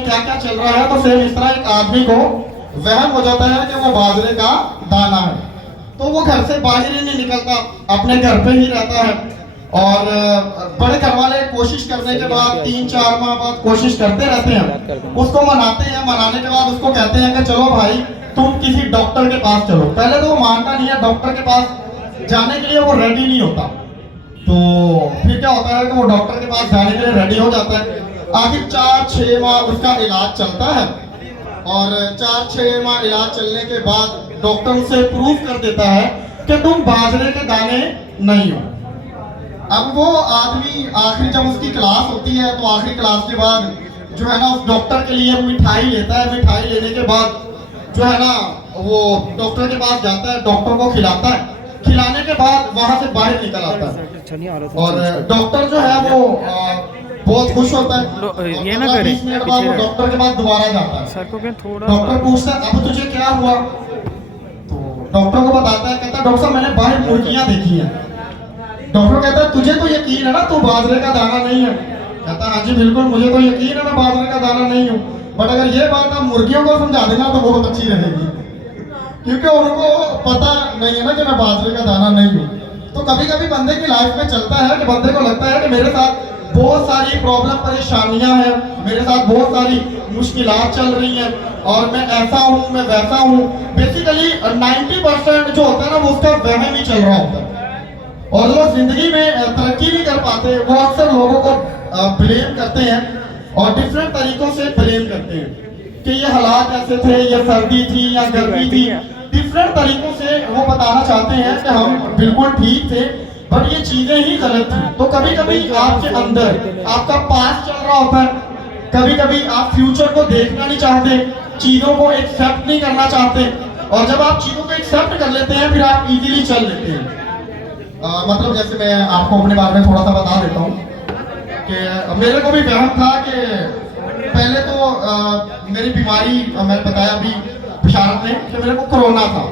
क्या क्या चल रहा है, तो सेम इस तरह एक आदमी को वहम हो जाता है कि वो बाजरे का दाना है, तो वो घर से बाहर ही नहीं निकलता, अपने घर पे ही रहता है। और बड़े घर वाले कोशिश करने के बाद 3-4 माह बाद कोशिश करते रहते हैं, उसको मनाते हैं, मनाने के बाद उसको कहते हैं कि चलो भाई तुम किसी डॉक्टर के पास चलो। पहले तो वो मानता नहीं है, डॉक्टर के पास जाने के लिए वो रेडी नहीं होता। तो फिर क्या होता है कि वो डॉक्टर के पास जाने के लिए रेडी हो जाता है। आखिर 4-6 माह उसका इलाज चलता है, और 4-6 माह इलाज चलने के बाद डॉक्टर उसे प्रूव कर देता है कि तुम बाजरे के दाने नहीं हो। अब वो आदमी आखिरी जब उसकी क्लास होती है, तो आखिरी क्लास के बाद जो है ना उस डॉक्टर के लिए मिठाई लेता है। मिठाई लेने के बाद जो है ना वो डॉक्टर के पास जाता है, डॉक्टर को खिलाता है। खिलाने के बाद वहां से बाहर निकल आता है, और डॉक्टर जो है वो बहुत खुश होता है। ये ना करे 20 मिनट बाद वो डॉक्टर के पास दोबारा जाता है। सर को क्या थोड़ा डॉक्टर पूछता है अब तुझे क्या हुआ, तो डॉक्टर को बताता है, कहता है डॉक्टर साहब मैंने बाहर मुर्गियां देखी हैं। डॉक्टर कहता है तुझे तो यकीन है ना तू बाजरे का दाना नहीं है? कहता है हाँ जी बिल्कुल मुझे तो यकीन है मैं बाजरे का दाना नहीं हूँ, बट अगर ये बात आप मुर्गियों को समझा देना तो बहुत अच्छी रहेगी, क्योंकि उनको पता नहीं है ना कि मैं बाजरे का दाना नहीं हूँ। तो कभी कभी बंदे की लाइफ में चलता है कि बंदे को लगता है कि मेरे साथ बहुत सारी प्रॉब्लम परेशानियां हैं, मेरे साथ बहुत सारी मुश्किलात चल रही हैं, और मैं ऐसा हूँ मैं वैसा हूँ। बेसिकली 90% जो होता है ना वो उसका वहम ही चल रहा होता है। और जो जिंदगी में तरक्की नहीं कर पाते वो अक्सर लोगों को ब्लेम करते हैं, और डिफरेंट तरीकों से ब्लेम करते हैं कि ये हालात ऐसे थे, ये सर्दी थी या गर्मी थी। डिफरेंट तरीकों से वो बताना चाहते हैं कि हम बिल्कुल ठीक थे, बट ये चीजें ही गलत थी। तो कभी कभी आपके अंदर आपका पास्ट चल रहा होता है, कभी कभी आप फ्यूचर को देखना नहीं चाहते, चीजों को एक्सेप्ट नहीं करना चाहते, और जब आप चीजों को एक्सेप्ट कर लेते हैं फिर आप इजीली चल लेते हैं। मतलब जैसे मैं आपको अपने बारे में थोड़ा सा बता देता हूँ कि मेरे को भी वहम था कि पहले तो मेरी बीमारी मैंने बताया अभी बिशारत में कि मेरे को कोरोना था।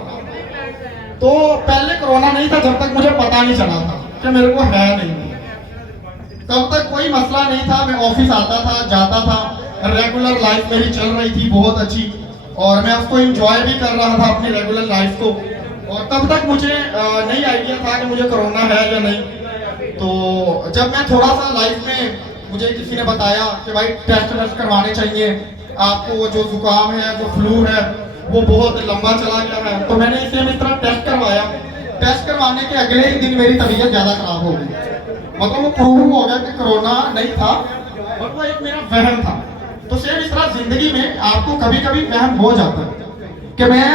तो पहले कोरोना नहीं था जब तक मुझे पता नहीं चला था कि मेरे को है नहीं, तब तक कोई मसला नहीं था। मैं ऑफिस आता था जाता था, रेगुलर लाइफ मेरी चल रही थी बहुत अच्छी, और मैं उसको एंजॉय भी कर रहा था अपनी रेगुलर लाइफ को। और तब तक मुझे नहीं आइडिया था कि मुझे कोरोना है या नहीं। तो जब मैं थोड़ा सा लाइफ में मुझे किसी ने बताया कि भाई टेस्ट वेस्ट करवाने चाहिए आपको, वो जो जुकाम है जो फ्लू है वो बहुत लंबा चला गया है, तो मैंने इसे इस तरह टेस्ट करवाया। टेस्ट करवाने के अगले ही दिन मेरी तबीयत ज्यादा खराब हो गई, मतलब वो प्रूव हो गया कि कोरोना नहीं था और वो एक मेरा वहम था। तो सेम इस तरह जिंदगी में आपको कभी कभी वहम हो जाता है कि मैं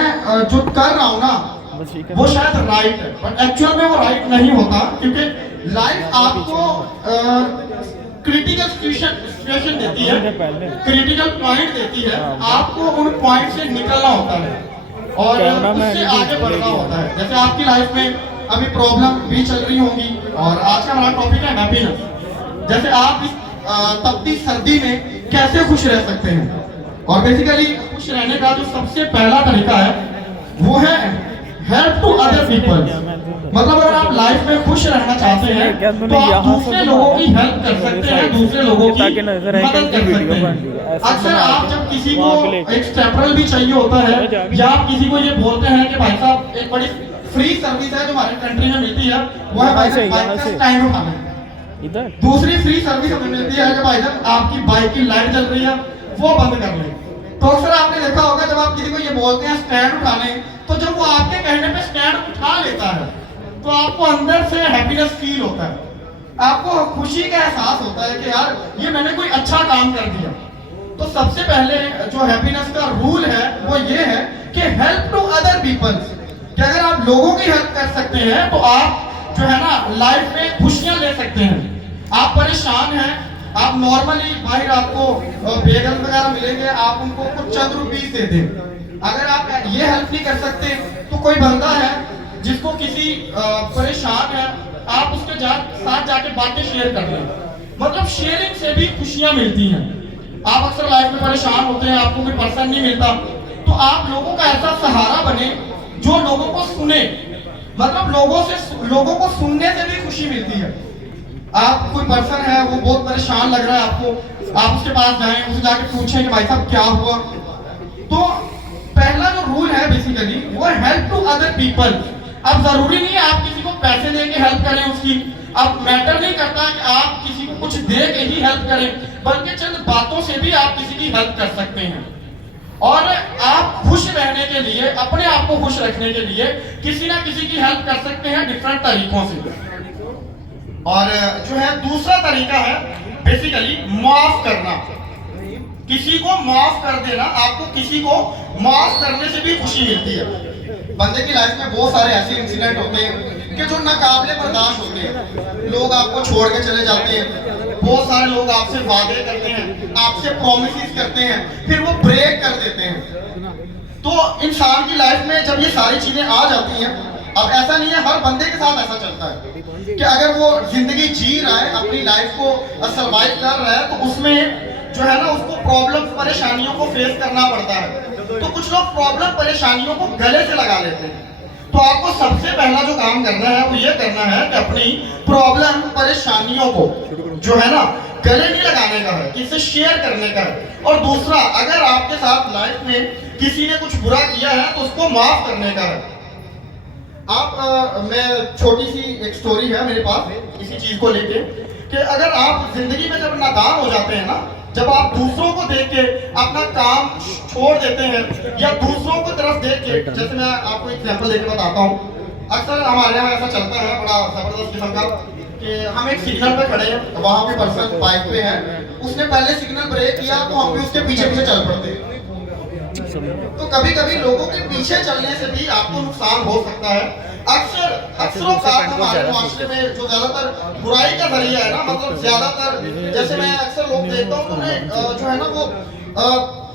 जो कर रहा हूँ ना वो शायद राइट है, बट एक्चुअल में वो राइट नहीं होता, क्योंकि लाइफ आपको क्रिटिकल सिचुएशन देती है, क्रिटिकल पॉइंट देती है, आपको उन पॉइंट से निकलना होता है और उससे आगे बढ़ना होता है। जैसे आपकी लाइफ में अभी प्रॉब्लम भी चल रही होंगी, और आज का हमारा टॉपिक है हैप्पीनेस। जैसे आप इस तपती सर्दी में कैसे खुश रह सकते हैं, और बेसिकली खुश रहने का जो सबसे पहला तरीका है वो है हेल्प टू अदर पीपल। मतलब अगर आप लाइफ में खुश रहना चाहते हैं तो आप दूसरे लोगों की हेल्प कर सकते हैं, दूसरे लोगों की मदद कर सकते हैं। अक्सर आप जब किसी को एक स्टेपरल भी चाहिए होता है, या आप किसी को ये बोलते हैं कि भाई साहब एक बड़ी फ्री सर्विस है जो हमारे कंट्री में मिलती है, वो है भाई साहब बाइक का स्टैंड उठाना। दूसरी फ्री सर्विस हमें मिलती है कि भाई साहब आपकी बाइक की लाइट जल रही है वो बंद कर ले। तो अक्सर आपने देखा होगा जब आप किसी को ये बोलते हैं स्टैंड उठाने, तो जब वो आपके कहने पे स्टैंड उठा लेता है तो आपको अंदर से हैप्पीनेस फील होता है, आपको खुशी का एहसास होता है कि यार ये मैंने कोई अच्छा काम कर दिया। तो सबसे पहले जो हैप्पीनेस का रूल है वो ये है कि हेल्प टू अदर पीपल, कि अगर आप लोगों की हेल्प कर सकते हैं तो आप जो है ना लाइफ में खुशियां ले सकते हैं। आप परेशान हैं, आप नॉर्मली बाहर आपको बेगल वगैरह मिलेंगे, आप उनको कुछ चंद रुपीस दे दें। अगर आप ये हेल्प नहीं कर सकते तो कोई बंदा है जिसको किसी परेशान है, आप उसके साथ जाके बातें शेयर कर लें। मतलब शेयरिंग से भी खुशियां मिलती हैं। आप अक्सर लाइफ में परेशान होते हैं, आपको कोई पर्सन नहीं मिलता, तो आप लोगों का ऐसा सहारा बने जो लोगों को सुने। मतलब लोगों को सुनने से भी खुशी मिलती है। आप कोई पर्सन है वो बहुत परेशान लग रहा है आपको, आप उसके पास जाएं, उससे जाके पूछें कि भाई साहब क्या हुआ। तो पहला जो रूल है बेसिकली वो हेल्प टू अदर पीपल। अब जरूरी नहीं है आप किसी को पैसे दे के हेल्प करें उसकी, अब मैटर नहीं करता कि आप किसी को कुछ दे के ही हेल्प करें, बल्कि चंद बातों से भी आप किसी की हेल्प कर सकते हैं। और आप खुश रहने के लिए, अपने आप को खुश रखने के लिए किसी ना किसी की हेल्प कर सकते हैं डिफरेंट तरीकों से। और जो है दूसरा तरीका है बेसिकली माफ करना। किसी को माफ कर देना, आपको किसी को माफ करने से भी खुशी मिलती है। बंदे की लाइफ में बहुत सारे ऐसे इंसिडेंट होते हैं कि जो नाकाबिले बर्दाश्त होते हैं। लोग आपको छोड़ के चले जाते हैं, बहुत सारे लोग आपसे वादे करते हैं, आपसे प्रॉमिसेस करते हैं, फिर वो ब्रेक कर देते हैं। तो इंसान की लाइफ में जब ये सारी चीजें आ जाती हैं, अब ऐसा नहीं है हर बंदे के साथ ऐसा चलता है कि अगर वो जिंदगी जी रहा है, अपनी लाइफ को सर्वाइव कर रहा है, तो उसमें जो है ना उसको प्रॉब्लम परेशानियों को फेस करना पड़ता है। तो कुछ लोग प्रॉब्लम परेशानियों को गले से लगा लेते हैं। तो आपको सबसे पहला जो काम करना है वो ये करना है कि अपनी प्रॉब्लम परेशानियों को जो है ना गले नहीं लगाने का है, किसी शेयर करने का है। और दूसरा, अगर आपके साथ लाइफ में किसी ने कुछ बुरा किया है तो उसको माफ करने का है। मैं छोटी सी एक स्टोरी है मेरे पास इसी चीज को लेके कि अगर आप जिंदगी में जब नाकाम हो जाते हैं ना, जब आप दूसरों को देख के अपना काम छोड़ देते हैं या दूसरों को तरफ देख के, जैसे मैं आपको एग्जांपल देके बताता हूँ। अक्सर हमारे यहाँ ऐसा चलता है बड़ा जबरदस्त किस्म का कि हम एक सिग्नल पे खड़े हैं, वहां पे पर्सन बाइक पे है, उसने पहले सिग्नल ब्रेक किया तो हम भी उसके पीछे पीछे चल पड़ते हैं। तो कभी कभी लोगों के पीछे चलने से भी आपको नुकसान हो सकता है। अक्सरों का हमारे माशरे में जो ज्यादातर बुराई का जरिया है ना, मतलब ज्यादातर जैसे मैं अक्सर लोग देखता हूँ तो उन्हें जो है ना वो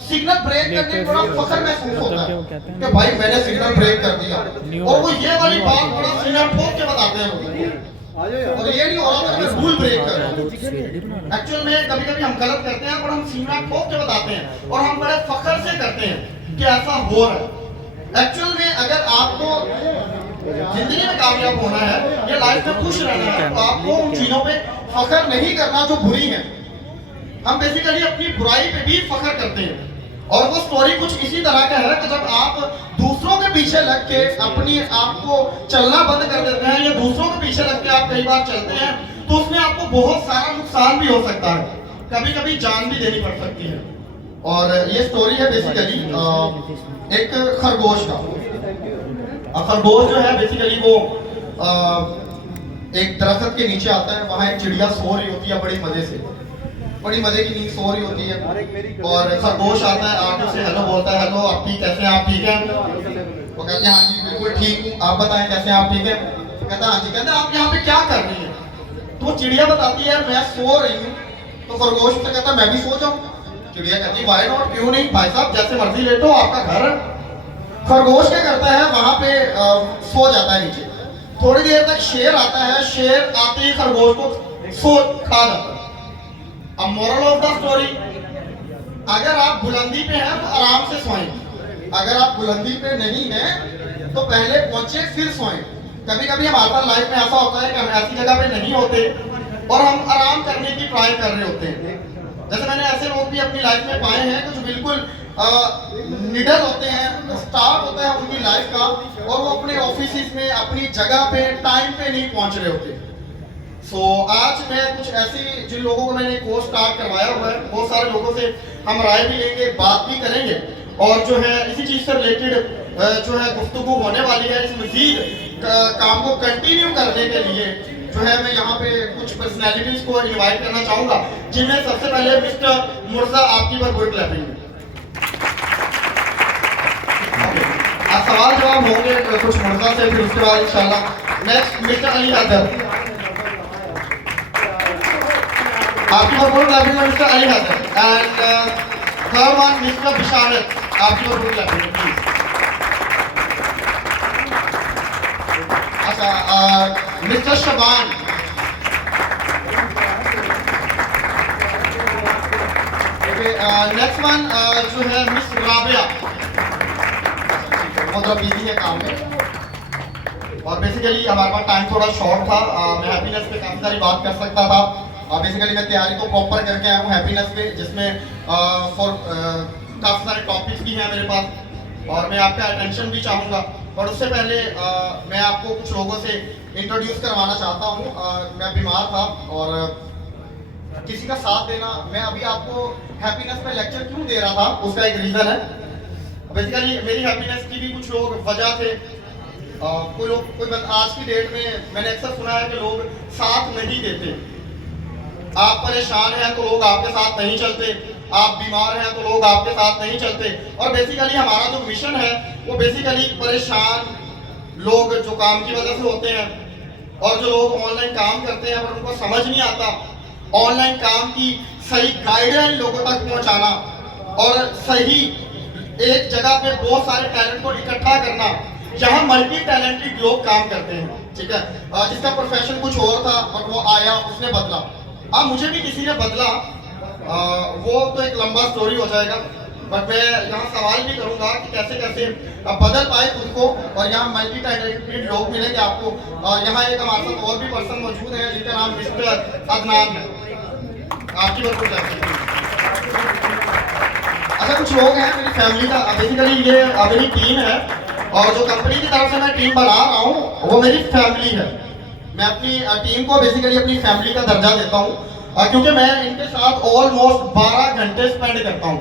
सिग्नल ब्रेक करने में बड़ा फख्र महसूस होता है कि भाई मैंने सिग्नल ब्रेक कर दिया, और वो ये वाली बात बड़ा सीना ठोक के बताते हैं लोग। और ये नहीं हो रहा था कि रूल ब्रेक कर रहा हूं। एक्चुअल में कभी कभी हम गलत करते हैं और हम सीना ठोक के बताते हैं और हम बड़े फख्र से करते हैं कि ऐसा हो रहा है। एक्चुअल में अगर आपको जिंदगी में कामयाब होना है या लाइफ में खुश रहना है तो आपको उन चीजों पे फख्र नहीं करना जो बुरी है। हम बेसिकली अपनी बुराई पे भी फख्र करते हैं। और वो स्टोरी कुछ इसी तरह का है कि जब आप दूसरों के पीछे लग के अपनी आप को चलना बंद कर देते हैं या दूसरों के पीछे लग के आप कई बार चलते हैं तो उसमें आपको बहुत सारा नुकसान भी हो सकता है, कभी कभी जान भी देनी पड़ सकती है। और ये स्टोरी है बेसिकली एक खरगोश का। खरगोश जो है बेसिकली वो एक दरख्त के नीचे आता है, वहां एक चिड़िया सो रही होती है बड़ी मजे से, बड़ी मजे की नींद सो रही होती है। और खरगोश आता है, आके उसे हेलो बोलता है, हेलो आप ठीक, कैसे हैं आप, ठीक है? वो कहते हैं हाँ जी बिल्कुल ठीक हूँ, आप बताएं कैसे हैं आप, ठीक है? कहता हाँ जी। कहते हैं आप यहाँ पे क्या कर रही है? तो चिड़िया बताती है मैं सो रही हूँ। तो खरगोश से कहता मैं भी सो जाऊँ। चिड़िया कहती वाई नॉट, क्यों नहीं भाई साहब, जैसे मर्जी लेटो, आपका घर है। खरगोश क्या करता है वहां पे सो जाता है नीचे। थोड़ी देर तक शेर आता है, शेर आते ही खरगोश को सो खा जाता है। अब मोरल ऑफ द स्टोरी, अगर आप बुलंदी पे हैं तो आराम से सोएं, अगर आप बुलंदी पे नहीं हैं तो पहले पहुंचे फिर सोएं। कभी कभी हमारे लाइफ में ऐसा होता है कि हम ऐसी जगह पे नहीं होते और हम आराम करने की ट्राई कर रहे होते हैं। जैसे मैंने ऐसे लोग भी अपनी लाइफ में पाए हैं जो बिल्कुल निडर होते हैं, स्टार्ट होता है उनकी लाइफ का और वो अपने ऑफिस में अपनी जगह पे टाइम पे नहीं पहुंच रहे होते। आज मैं कुछ ऐसे जिन लोगों को मैंने कोर्स स्टार्ट करवाया हुआ है, बहुत सारे लोगों से हम राय भी लेंगे, बात भी करेंगे और जो है इसी चीज से रिलेटेड जो है गुफ्तगू होने वाली है। इस मजीद काम को कंटिन्यू करने के लिए जो है मैं यहाँ पे कुछ पर्सनैलिटीज को इनवाइट करना चाहूंगा, जिनमें सबसे पहले मिस्टर मुर्जा, आपकी पर गुड क्लैपिंग। आज सवाल जवाब होंगे कुछ मुर्जा से, फिर उसके बाद इंशाल्लाह नेक्स्ट मिस्टर अली हैदर, आपकी पर good clapping mister Ali Haidar. And third one mister Bisharat, आपकी पर गुड क्लैपिंग प्लीज। अच्छा मिस्टर शबान, नेक्स्ट वन जो है मिस राबिया, बहुत बिजी है काम में और बेसिकली हमारे पास टाइम थोड़ा शॉर्ट था। मैं हैप्पीनेस पे काफी सारी बात कर सकता था बेसिकली मैं तैयारी तो प्रॉपर करके आया हूँ हैप्पीनेस पे, जिसमें काफ़ी सारे टॉपिक्स भी हैं मेरे पास और मैं आपका अटेंशन भी चाहूँगा। पर उससे पहले मैं आपको कुछ लोगों से इंट्रोड्यूस करवाना चाहता हूँ। मैं बीमार था और किसी का साथ देना, मैं अभी आपको हैप्पीनेस पे लेक्चर क्यों दे रहा था उसका एक रीज़न है। बेसिकली मेरी हैप्पीनेस की भी कुछ लोग वजह थे। आज की डेट में मैंने अक्सर सुना है कि लोग साथ नहीं देते। आप परेशान हैं तो लोग आपके साथ नहीं चलते, आप बीमार हैं तो लोग आपके साथ नहीं चलते। और बेसिकली हमारा जो मिशन है वो बेसिकली परेशान लोग जो काम की वजह से होते हैं और जो लोग ऑनलाइन काम करते हैं पर उनको समझ नहीं आता, ऑनलाइन काम की सही गाइडलाइन लोगों तक पहुंचाना और सही एक जगह पे बहुत सारे टैलेंट को इकट्ठा करना, जहां मल्टी टैलेंटेड लोग काम करते हैं, ठीक है। जिसका प्रोफेशन कुछ और था और वो आया, उसने बदला। अब मुझे भी किसी ने बदला, वो तो एक लंबा स्टोरी हो जाएगा, बट मैं यहाँ सवाल भी करूंगा कि कैसे कैसे बदल पाए खुद को और यहाँ मल्टी टैलेंटेड लोग मिलेंगे आपको। यहाँ एक हमारे साथ और भी पर्सन मौजूद है जिनका नाम मिस्टर अदनान है। आपकी बात कुछ अच्छा, कुछ लोग हैं मेरी फैमिली का, बेसिकली ये मेरी टीम है और जो कंपनी की तरफ से मैं टीम बना रहा हूँ वो मेरी फैमिली है। मैं अपनी टीम को बेसिकली अपनी फैमिली का दर्जा देता हूँ क्योंकि मैं इनके साथ ऑलमोस्ट 12 घंटे स्पेंड करता हूँ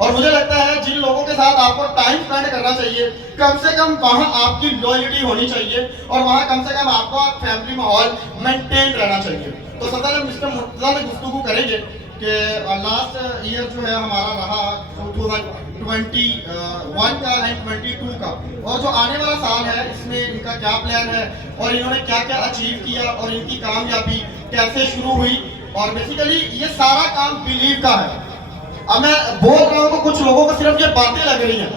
और मुझे लगता है जिन लोगों के साथ आपको टाइम स्पेंड करना चाहिए कम से कम वहाँ आपकी लॉयल्टी होनी चाहिए और वहाँ कम से कम आपका फैमिली माहौल मेंटेन रहना चाहिए। तो सबसे पहले मिस्टर मुर्तजा से गुफ्तगू करेंगे कि लास्ट ईयर जो है हमारा रहा 2021 का एंड 22 का, और जो आने वाला साल है इसमें इनका क्या प्लान है और इन्होंने क्या क्या अचीव किया और इनकी कामयाबी कैसे शुरू हुई। और बेसिकली ये सारा काम बिलीव का है। अब मैं बोल रहा हूँ तो कुछ लोगों को सिर्फ ये बातें लग रही हैं,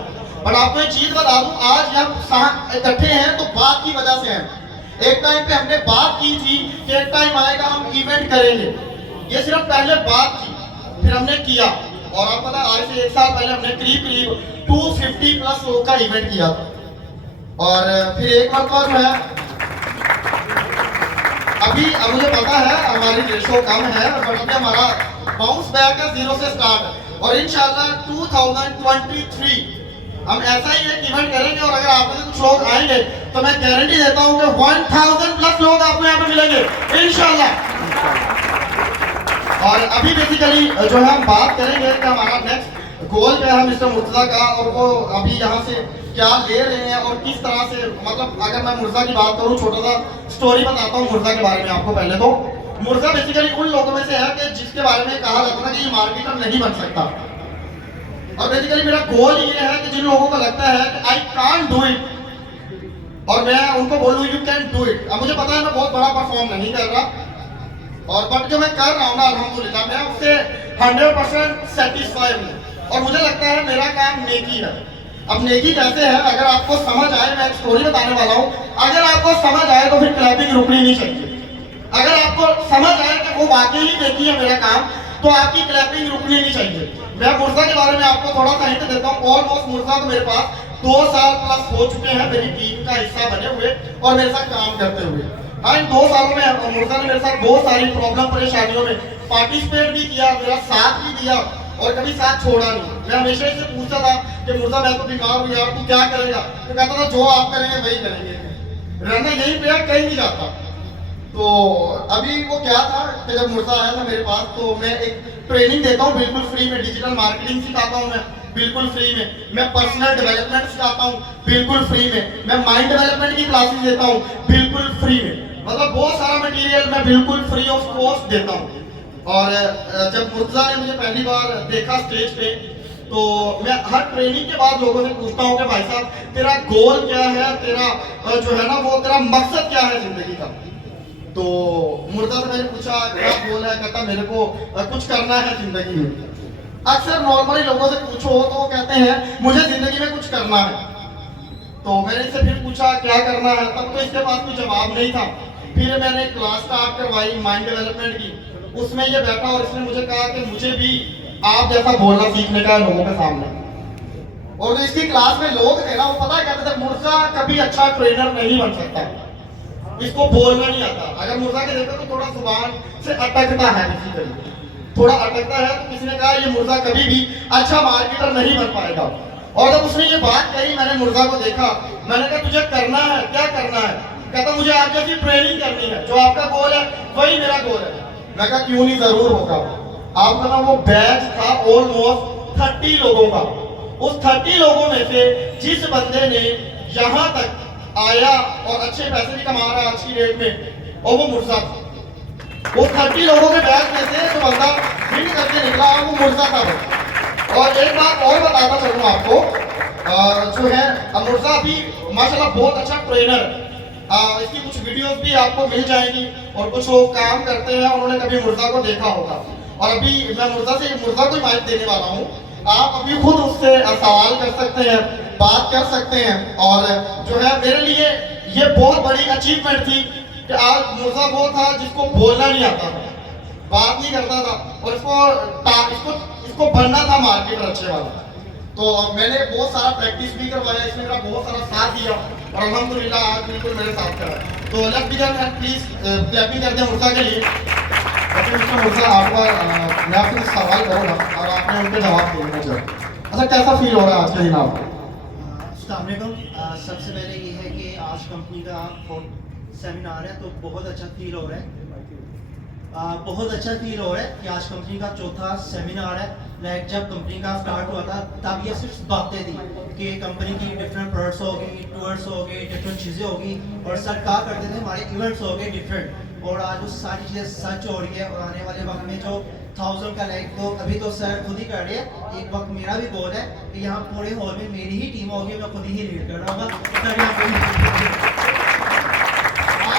बट आपको एक चीज बता दूं, आज हम इकट्ठे हैं तो बात की वजह से हैं। एक टाइम पे हमने बात की थी कि एक टाइम आएगा हम इवेंट करेंगे, ये सिर्फ पहले बात थी, फिर हमने किया और आप पता आज से 1 साल पहले हमने करीब 250 प्लस लोग का इवेंट किया था। और फिर एक मरतबा जो है अभी मुझे पता है हमारी रेशो कम है बट अभी हमारा बाउंस बैक है 0 से स्टार्ट है और इंशाल्लाह 2023 हम ऐसा ही एक इवेंट करेंगे और अगर आप में से कुछ लोग आएंगे तो मैं गारंटी देता हूं कि 1000 प्लस लोग आपको यहाँ पे मिलेंगे इंशाल्लाह। और अभी बेसिकली जो है हम बात करेंगे कि हमारा नेक्स्ट गोल क्या है मिस्टर मुर्तजा का और वो अभी यहाँ से क्या ले रहे हैं और किस तरह से, मतलब अगर मैं मुर्तजा की बात करूँ, छोटा सा स्टोरी बताता हूँ मुर्तजा के बारे में आपको। पहले तो मुर्तजा बेसिकली उन लोगों में से है कि जिसके बारे में कहा जाता है कि ये मार्केटर नहीं बन सकता। और बेसिकली मेरा गोल ये है कि जिन लोगों को लगता है कि आई कांट डू इट और मैं उनको बोलूँ यू कैन डू इट। अब मुझे पता है मैं बहुत बड़ा परफॉर्म नहीं कर रहा और बट जो मैं कर रहा हूँ ना अल्हम्दुलिल्लाह मैं उससे 100% सेटिस्फाइड हूँ और मुझे लगता है मेरा काम नेकी है। अब नेकी कैसे है, अगर आपको समझ आए, मैं एक स्टोरी बताने वाला हूँ, अगर आपको समझ आए तो फिर क्लैपिंग रुकनी नहीं चाहिए। अगर आपको समझ आए कि वो वाकई ही नेकी है मेरा काम तो आपकी क्लैपिंग रुकनी नहीं चाहिए। मैं मुर्तजा के बारे में आपको थोड़ा सा हिंट देता हूँ। ऑलमोस्ट मुर्तजा तो मेरे पास 2 साल प्लस हो चुके हैं मेरी टीम का हिस्सा बने हुए और मेरे साथ काम करते हुए। हाँ, इन 2 सालों में मुर्तजा ने मेरे साथ बहुत सारी प्रॉब्लम परेशानियों में पार्टिसिपेट भी किया, मेरा साथ भी दिया और कभी साथ छोड़ा नहीं। मैं हमेशा इससे पूछता था कि मुर्तजा मैं तो बीमार हूँ यार, तू क्या करेगा? तो कहता था जो आप करेंगे वही करेंगे, रहना यहीं पे कहीं नहीं जाता। तो अभी वो क्या था कि जब मुर्तजा आया था मेरे पास तो मैं एक ट्रेनिंग देता हूँ बिल्कुल फ्री में, डिजिटल मार्केटिंग सिखाता हूँ मैं बिल्कुल फ्री में, मैं पर्सनल डेवलपमेंट सिखाता हूँ बिल्कुल फ्री में, मैं माइंड डेवलपमेंट की क्लासेस देता हूँ बिल्कुल फ्री में, मतलब बहुत सारा मटेरियल मैं बिल्कुल फ्री ऑफ कॉस्ट देता हूँ। और जब मुर्तजा ने मुझे पहली बार देखा स्टेज पे तो मैं हर ट्रेनिंग के बाद लोगों से पूछता हूँ कि भाई साहब तेरा गोल क्या है, तेरा जो है ना वो तेरा मकसद क्या है जिंदगी का। तो मुर्तजा से मैंने पूछा क्या गोल है, कहता मेरे को कुछ करना है जिंदगी में। अक्सर नॉर्मली लोगों से पूछो तो वो कहते हैं मुझे जिंदगी में कुछ करना है। तो मैंने इससे फिर पूछा क्या करना है, तब तो इसके पास कोई जवाब नहीं था। फिर मैंने क्लास स्टार्ट करवाई माइंड डेवलपमेंट की, उसमें ये बैठा और इसने मुझे कहा कि मुझे भी आप जैसा बोलना सीखने का है लोगों के सामने। और जो इसकी क्लास में लोग थे ना वो पता है कहते थे मुर्तजा कभी अच्छा ट्रेनर नहीं बन सकता, इसको बोलना नहीं आता। अगर मुर्जा के देखो तो थोड़ा जुबान से अटकता है, बेसिकली थोड़ा अटकता है। तो किसी ने कहा ये मुर्जा कभी भी अच्छा मार्केटर नहीं बन पाएगा। और जब उसने ये बात कही, मैंने मुर्जा को देखा, मैंने कहा तुझे करना है, क्या करना है? कहता मुझे आप जैसी ट्रेनिंग करनी है, जो आपका गोल है वही मेरा गोल है। मैं कहा क्यों नहीं, जरूर होगा आपका ना। वो बैच था ऑलमोस्ट 30 लोगों का। उस 30 लोगों में से जिस बंदे ने यहाँ तक आया और अच्छे पैसे भी कमा रहा है आज की डेट में, और वो मुर्जा था। वो 30 लोगों के बैच में से जो बंदा विन करके निकला वो मुर्जा था। और एक बात और बताता चलूँ आपको, जो है मुर्जा भी माशाल्लाह बहुत अच्छा ट्रेनर। इसकी कुछ वीडियोस भी आपको मिल जाएंगी, और कुछ लोग काम करते हैं, उन्होंने कभी मुर्जा को देखा होगा। और अभी मैं मुर्जा को ही माइक देने वाला हूँ। आप अभी खुद उससे सवाल कर सकते हैं, बात कर सकते हैं। और जो है मेरे लिए ये बहुत बड़ी अचीवमेंट थी कि आज मुर्जा वो था जिसको बोलना नहीं आता था, बात नहीं करता था, और इसको बनना था मार्केटर अच्छे वाला। तो मैंने बहुत सारा प्रैक्टिस भी करवाया, इसने मेरा बहुत सारा साथ दिया, और अल्हम्दुलिल्लाह आज बिल्कुल मेरे साथ खड़ा है। तो let's begin and please clapping करते हैं मुर्जा के लिए। मिस्टर मुर्जा, आपका मैं आपसे कुछ सवाल करूँगा और आपने उनके जवाब देना चाहिए। अच्छा, कैसा फील हो रहा है आज के दिन आपको? अस्सलाम वालेकुम। सबसे पहले ये है कि आज कंपनी का सेमिनार है, तो बहुत अच्छा फील हो रहा है। बहुत अच्छा फील हो रहा है कि आज कंपनी का चौथा सेमिनार है। लाइक जब कंपनी का स्टार्ट हुआ था तब ये सिर्फ बातें थी कि कंपनी की डिफरेंट प्रोडक्ट्स होगी, टूर्स होगी, डिफरेंट चीज़ें होगी, और सर कहा करते थे हमारे इवेंट्स हो गए डिफरेंट। और आज वो सारी चीज़ें सच हो रही है, और आने वाले वक्त में जो 1000 का लाइक, तो अभी तो सर खुद ही कर रहे हैं। एक वक्त मेरा भी गोल है कि यहाँ पूरे हॉल में मेरी ही टीम होगी, मैं खुद ही लीड कर रहा हूँ सर यहाँ।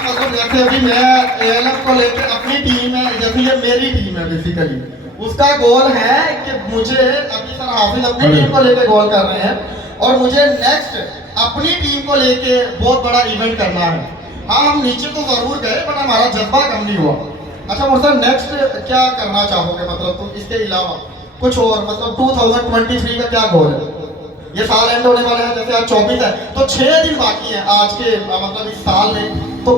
मतलब जैसे अभी मैं ALM को लेकर अपनी टीम है, जैसे ये मेरी टीम है बेसिकली, उसका गोल है कि मुझे अभी सर हाफिज अपनी टीम को लेके गोल कर रहे हैं, और मुझे नेक्स्ट अपनी टीम को लेके बहुत बड़ा इवेंट करना है। हाँ, हम नीचे तो जरूर गए बट हमारा जज्बा कम नहीं हुआ। अच्छा मुर्जा, नेक्स्ट क्या करना चाहोगे, मतलब तुम इसके अलावा कुछ और, मतलब 2023 का क्या गोल है? ये साल एंड होने वाला है, जैसे आज 24 है तो 6 दिन बाकी है आज के मतलब इस साल में, तो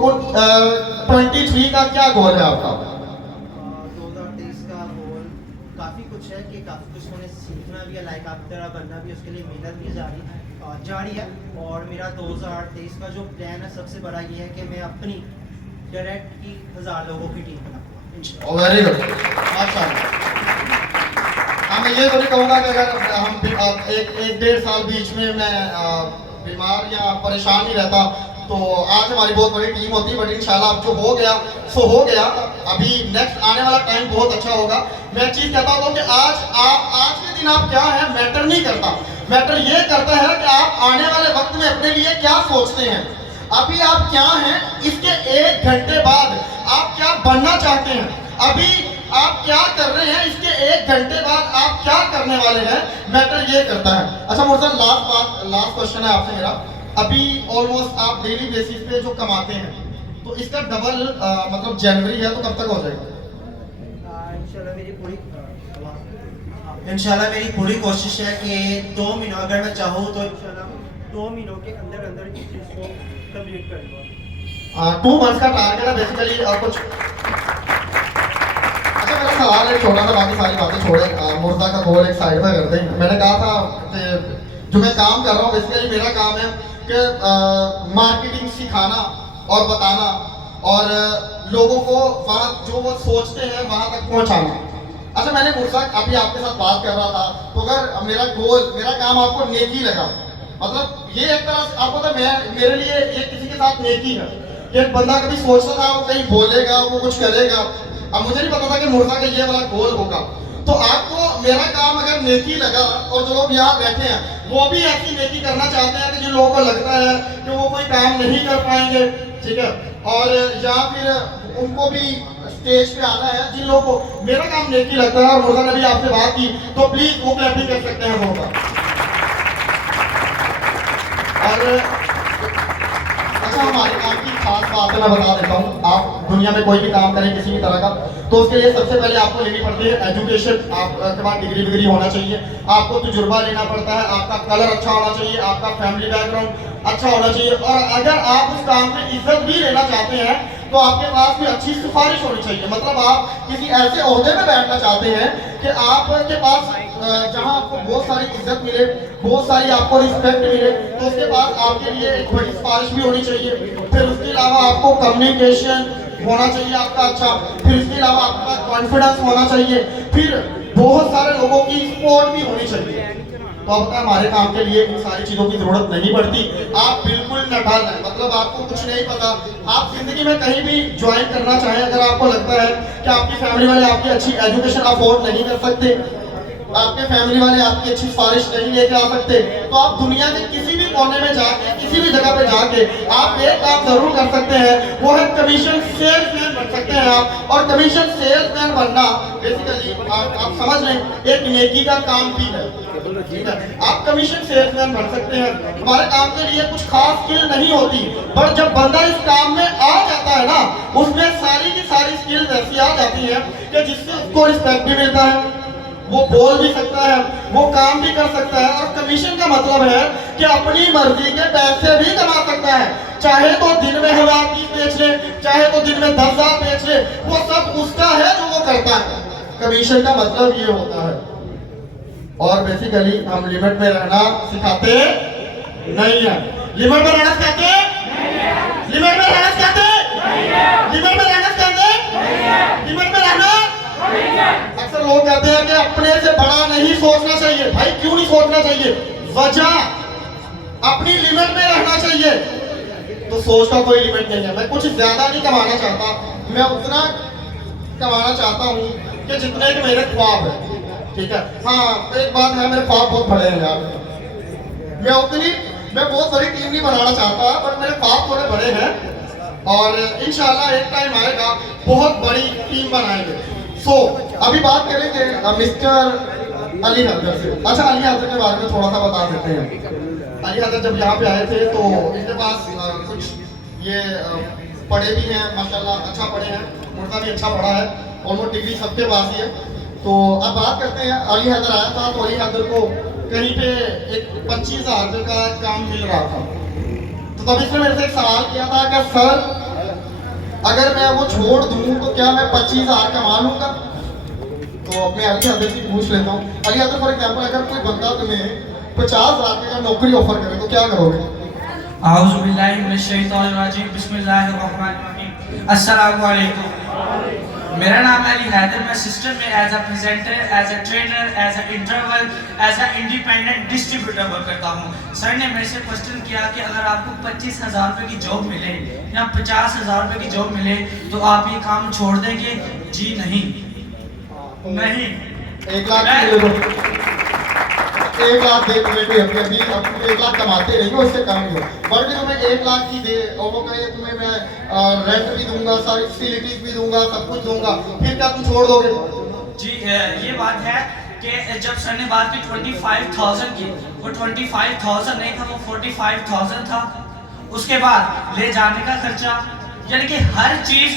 23 का क्या गोल है आपका? 2023 का गोल काफ़ी कुछ है कि काफ़ी कुछ मैंने सीखना भी है, लाइक आप तरह बनना भी, उसके लिए मेहनत भी जारी है। और मेरा 2023 का जो प्लान है सबसे बड़ा ये है कि मैं अपनी डायरेक्ट की 1000 लोगों की टीम बनाऊँ। वेरी गुड, माशाल्लाह। मैं ये तो नहीं कहूँगा कि अगर हम एक 1.5 साल बीच में मैं बीमार या परेशान ही रहता तो आज हमारी बहुत बड़ी टीम होती, बट इंशाल्लाह अब जो हो गया सो हो गया। अभी नेक्स्ट आने वाला टाइम बहुत अच्छा होगा। मैं एक चीज़ कहता हूँ कि आज के दिन आप क्या है मैटर नहीं करता, मैटर ये करता है कि आप आने वाले वक्त में अपने लिए क्या सोचते हैं। अभी आप क्या हैं, इसके 1 घंटे बाद आप क्या बनना चाहते हैं, अभी आप क्या कर रहे हैं, इसके 1 घंटे बाद आप क्या करने वाले हैं, मैटर ये करता है। अच्छा मुर्जा, लास्ट क्वेश्चन है आपसे मेरा। अभी ऑलमोस्ट आप डेली बेसिस पे जो कमाते हैं, तो इसका डबल मतलब जनवरी है तो कब तक हो जाएगा? इंशाल्लाह मेरी पूरी कोशिश है कि 2 महीनों, अगर मैं चाहूँ तो इंशाल्लाह 2 महीनों के अंदर अंदर इस चीज़ को कंप्लीट कर लूँगा। 2 मंथ्स का टारगेट है बेसिकली। कुछ अच्छा मेरा सवाल है छोटा सा, बाकी सारी बातें छोड़े, मुर्जा का गोल एक साइड पर करते हैं। मैंने कहा था कि जो मैं काम कर रहा हूँ बेसिकली मेरा काम है कि मार्केटिंग सिखाना और बताना, और लोगों को वहाँ जो वो सोचते हैं वहाँ तक पहुँचाना। अच्छा मैंने मुर्जा अभी आपके साथ बात कर रहा था, तो अगर मेरा काम आपको नेकी लगा, मतलब ये एक तरह से आपको तो मेरे लिए ये किसी के साथ नेकी है कि एक बंदा कभी सोचता था वो कहीं बोलेगा, वो कुछ करेगा। अब मुझे नहीं पता था कि मुर्जा का ये वाला गोल होगा। तो आपको मेरा काम अगर नेकी लगा, और जो लोग यहाँ बैठे हैं वो भी ऐसी नेकी करना चाहते हैं कि जिन लोगों को लगता है कि वो कोई काम नहीं कर पाएंगे, ठीक है, और या फिर उनको भी स्टेज पे आना है, जिन लोगों को मेरा काम नेकी लगता है और मुर्जा ने भी आपसे बात की, तो प्लीज वो क्लैपिंग कर सकते हैं होगा। और अच्छा हमारे काम की खास बात है मैं बता देता हूँ। आप दुनिया में कोई भी काम करें किसी भी तरह का, तो उसके लिए सबसे पहले आपको लेनी पड़ती है एजुकेशन। आपके पास डिग्री विग्री होना चाहिए, आपको तजुर्बा लेना पड़ता है, आपका कलर अच्छा होना चाहिए, आपका फैमिली बैकग्राउंड अच्छा होना चाहिए, और अगर आप उस काम में इज्जत भी लेना चाहते हैं तो आपके पास भी अच्छी सिफारिश होनी चाहिए। मतलब आप किसी ऐसे ओहदे में बैठना चाहते हैं कि आपके पास जहां आपको बहुत सारी इज्जत मिले, बहुत सारी आपको रिस्पेक्ट मिले, तो उसके बाद आपके लिए एक बड़ी सिफारिश भी होनी चाहिए। फिर उसके अलावा आपको कम्युनिकेशन होना चाहिए आपका अच्छा, फिर इसके अलावा आपका कॉन्फिडेंस होना चाहिए, फिर बहुत सारे लोगों की सपोर्ट भी होनी चाहिए। तो अब हमारे काम के लिए इन सारी चीजों की जरूरत नहीं पड़ती। आप बिल्कुल नटाल हैं, मतलब आपको कुछ नहीं पता, आप जिंदगी में कहीं भी ज्वाइन करना चाहें, अगर आपको लगता है कि आपकी फैमिली वाले आपकी अच्छी एजुकेशन अफोर्ड नहीं कर सकते, आपके फैमिली वाले आपकी अच्छी सिफारिश नहीं लेके आ सकते, तो आप दुनिया के किसी भी कोने में जाके, किसी भी जगह पे जाके आप एक काम जरूर कर सकते हैं, वो है कमीशन सेल्समैन बन सकते हैं आप। और कमीशन सेल्समैन बनना बेसिकली आप समझ लें एक नेकी का काम भी है, ठीक है। आप कमीशन सेल्समैन बन सकते हैं। हमारे काम के लिए कुछ खास स्किल नहीं होती, पर जब बंदा इस काम में आ जाता है ना, उसमें सारी की सारी स्किल ऐसी आ जाती है कि जिससे उसको रिस्पेक्ट भी मिलता है, वो बोल भी सकता है, वो काम भी कर सकता है। और कमीशन का मतलब है कि अपनी मर्जी के पैसे भी कमा सकता है, चाहे तो दिन में 1000 पीस बेच ले, चाहे तो दिन में 10,000 बेच ले, वो सब उसका है जो वो करता है। कमीशन का मतलब ये होता है। और बेसिकली हम लिमिट में रहना सिखाते नहीं है। लिमिट में रहना सिखाते, लिमिट में रहना सिखाते, लिमिट में रहना सिखाते, लिमिट में रहना। अक्सर लोग कहते हैं कि अपने से बड़ा नहीं सोचना चाहिए। भाई क्यों नहीं सोचना चाहिए? वजह अपनी लिमिट में रहना चाहिए। तो सोच का कोई लिमिट नहीं है। मैं कुछ ज्यादा नहीं कमाना चाहता, मैं उतना कमाना चाहता हूँ कि जितने के मेरे ख्वाब है, ठीक है। हाँ एक बात है, मेरे ख्वाब बहुत बड़े हैं यार। मैं बहुत बड़ी टीम नहीं बनाना चाहता, पर मेरे ख्वाब थोड़े बड़े हैं और इंशाल्लाह एक टाइम आएगा बहुत बड़ी टीम बनाएंगे। अभी बात करेंगे मिस्टर अली हैदर से। अच्छा अली हैदर के बारे में थोड़ा सा बता देते हैं। अली हैदर जब यहाँ पे आए थे तो इनके पास कुछ ये पढ़े भी हैं माशाल्लाह, अच्छा पढ़े हैं, उनका भी अच्छा पढ़ा है, ऑलमोस्ट डिग्री सबके पास ही है। तो अब बात करते हैं, अली हैदर आया था तो अली हैदर को कहीं पे एक 25,000 का काम मिल रहा था। तो तब इसने मेरे से एक सवाल किया था कि सर अगर मैं वो छोड़ दूं तो क्या मैं 25,000 कमा लूंगा? तो अपने अली हैदर से पूछ लेता हूँ। अली हैदर फॉर एग्जांपल अगर कोई बंदा तुम्हें 50,000 का नौकरी ऑफर करे तो क्या करोगे? आऊज़ु बिल्लाहि मिनश शैतानिर रजीम, बिस्मिल्लाहिर रहमानिर रहीम। अस्सलामु अलैकुम। मेरा नाम है अली हैदर। मैं सिस्टम में as a presenter, as a trainer, as a interval, as a independent distributor work करता हूँ। सर ने मेरे से क्वेश्चन किया कि अगर आपको 25,000 रुपये की जॉब मिले या 50,000 रुपये की जॉब मिले तो आप ये काम छोड़ देंगे? जी नहीं, नहीं। 1 लाख ले लो, 1 लाख दे तुम्हें भी अभी 1 लाख कमाते रहिए, उससे कम ही हो, बट भी तुम्हें 1 लाख की दे और वो कहे तुम्हें मैं रेंट भी दूंगा, सारी फैसिलिटीज भी दूंगा, सब कुछ दूंगा, फिर क्या तुम छोड़ दोगे? जी ये बात है कि जब सर ने बात की 25,000 की, वो 25,000 नहीं था, वो 45,000 था। उसके बाद ले जाने का खर्चा, यानी कि हर चीज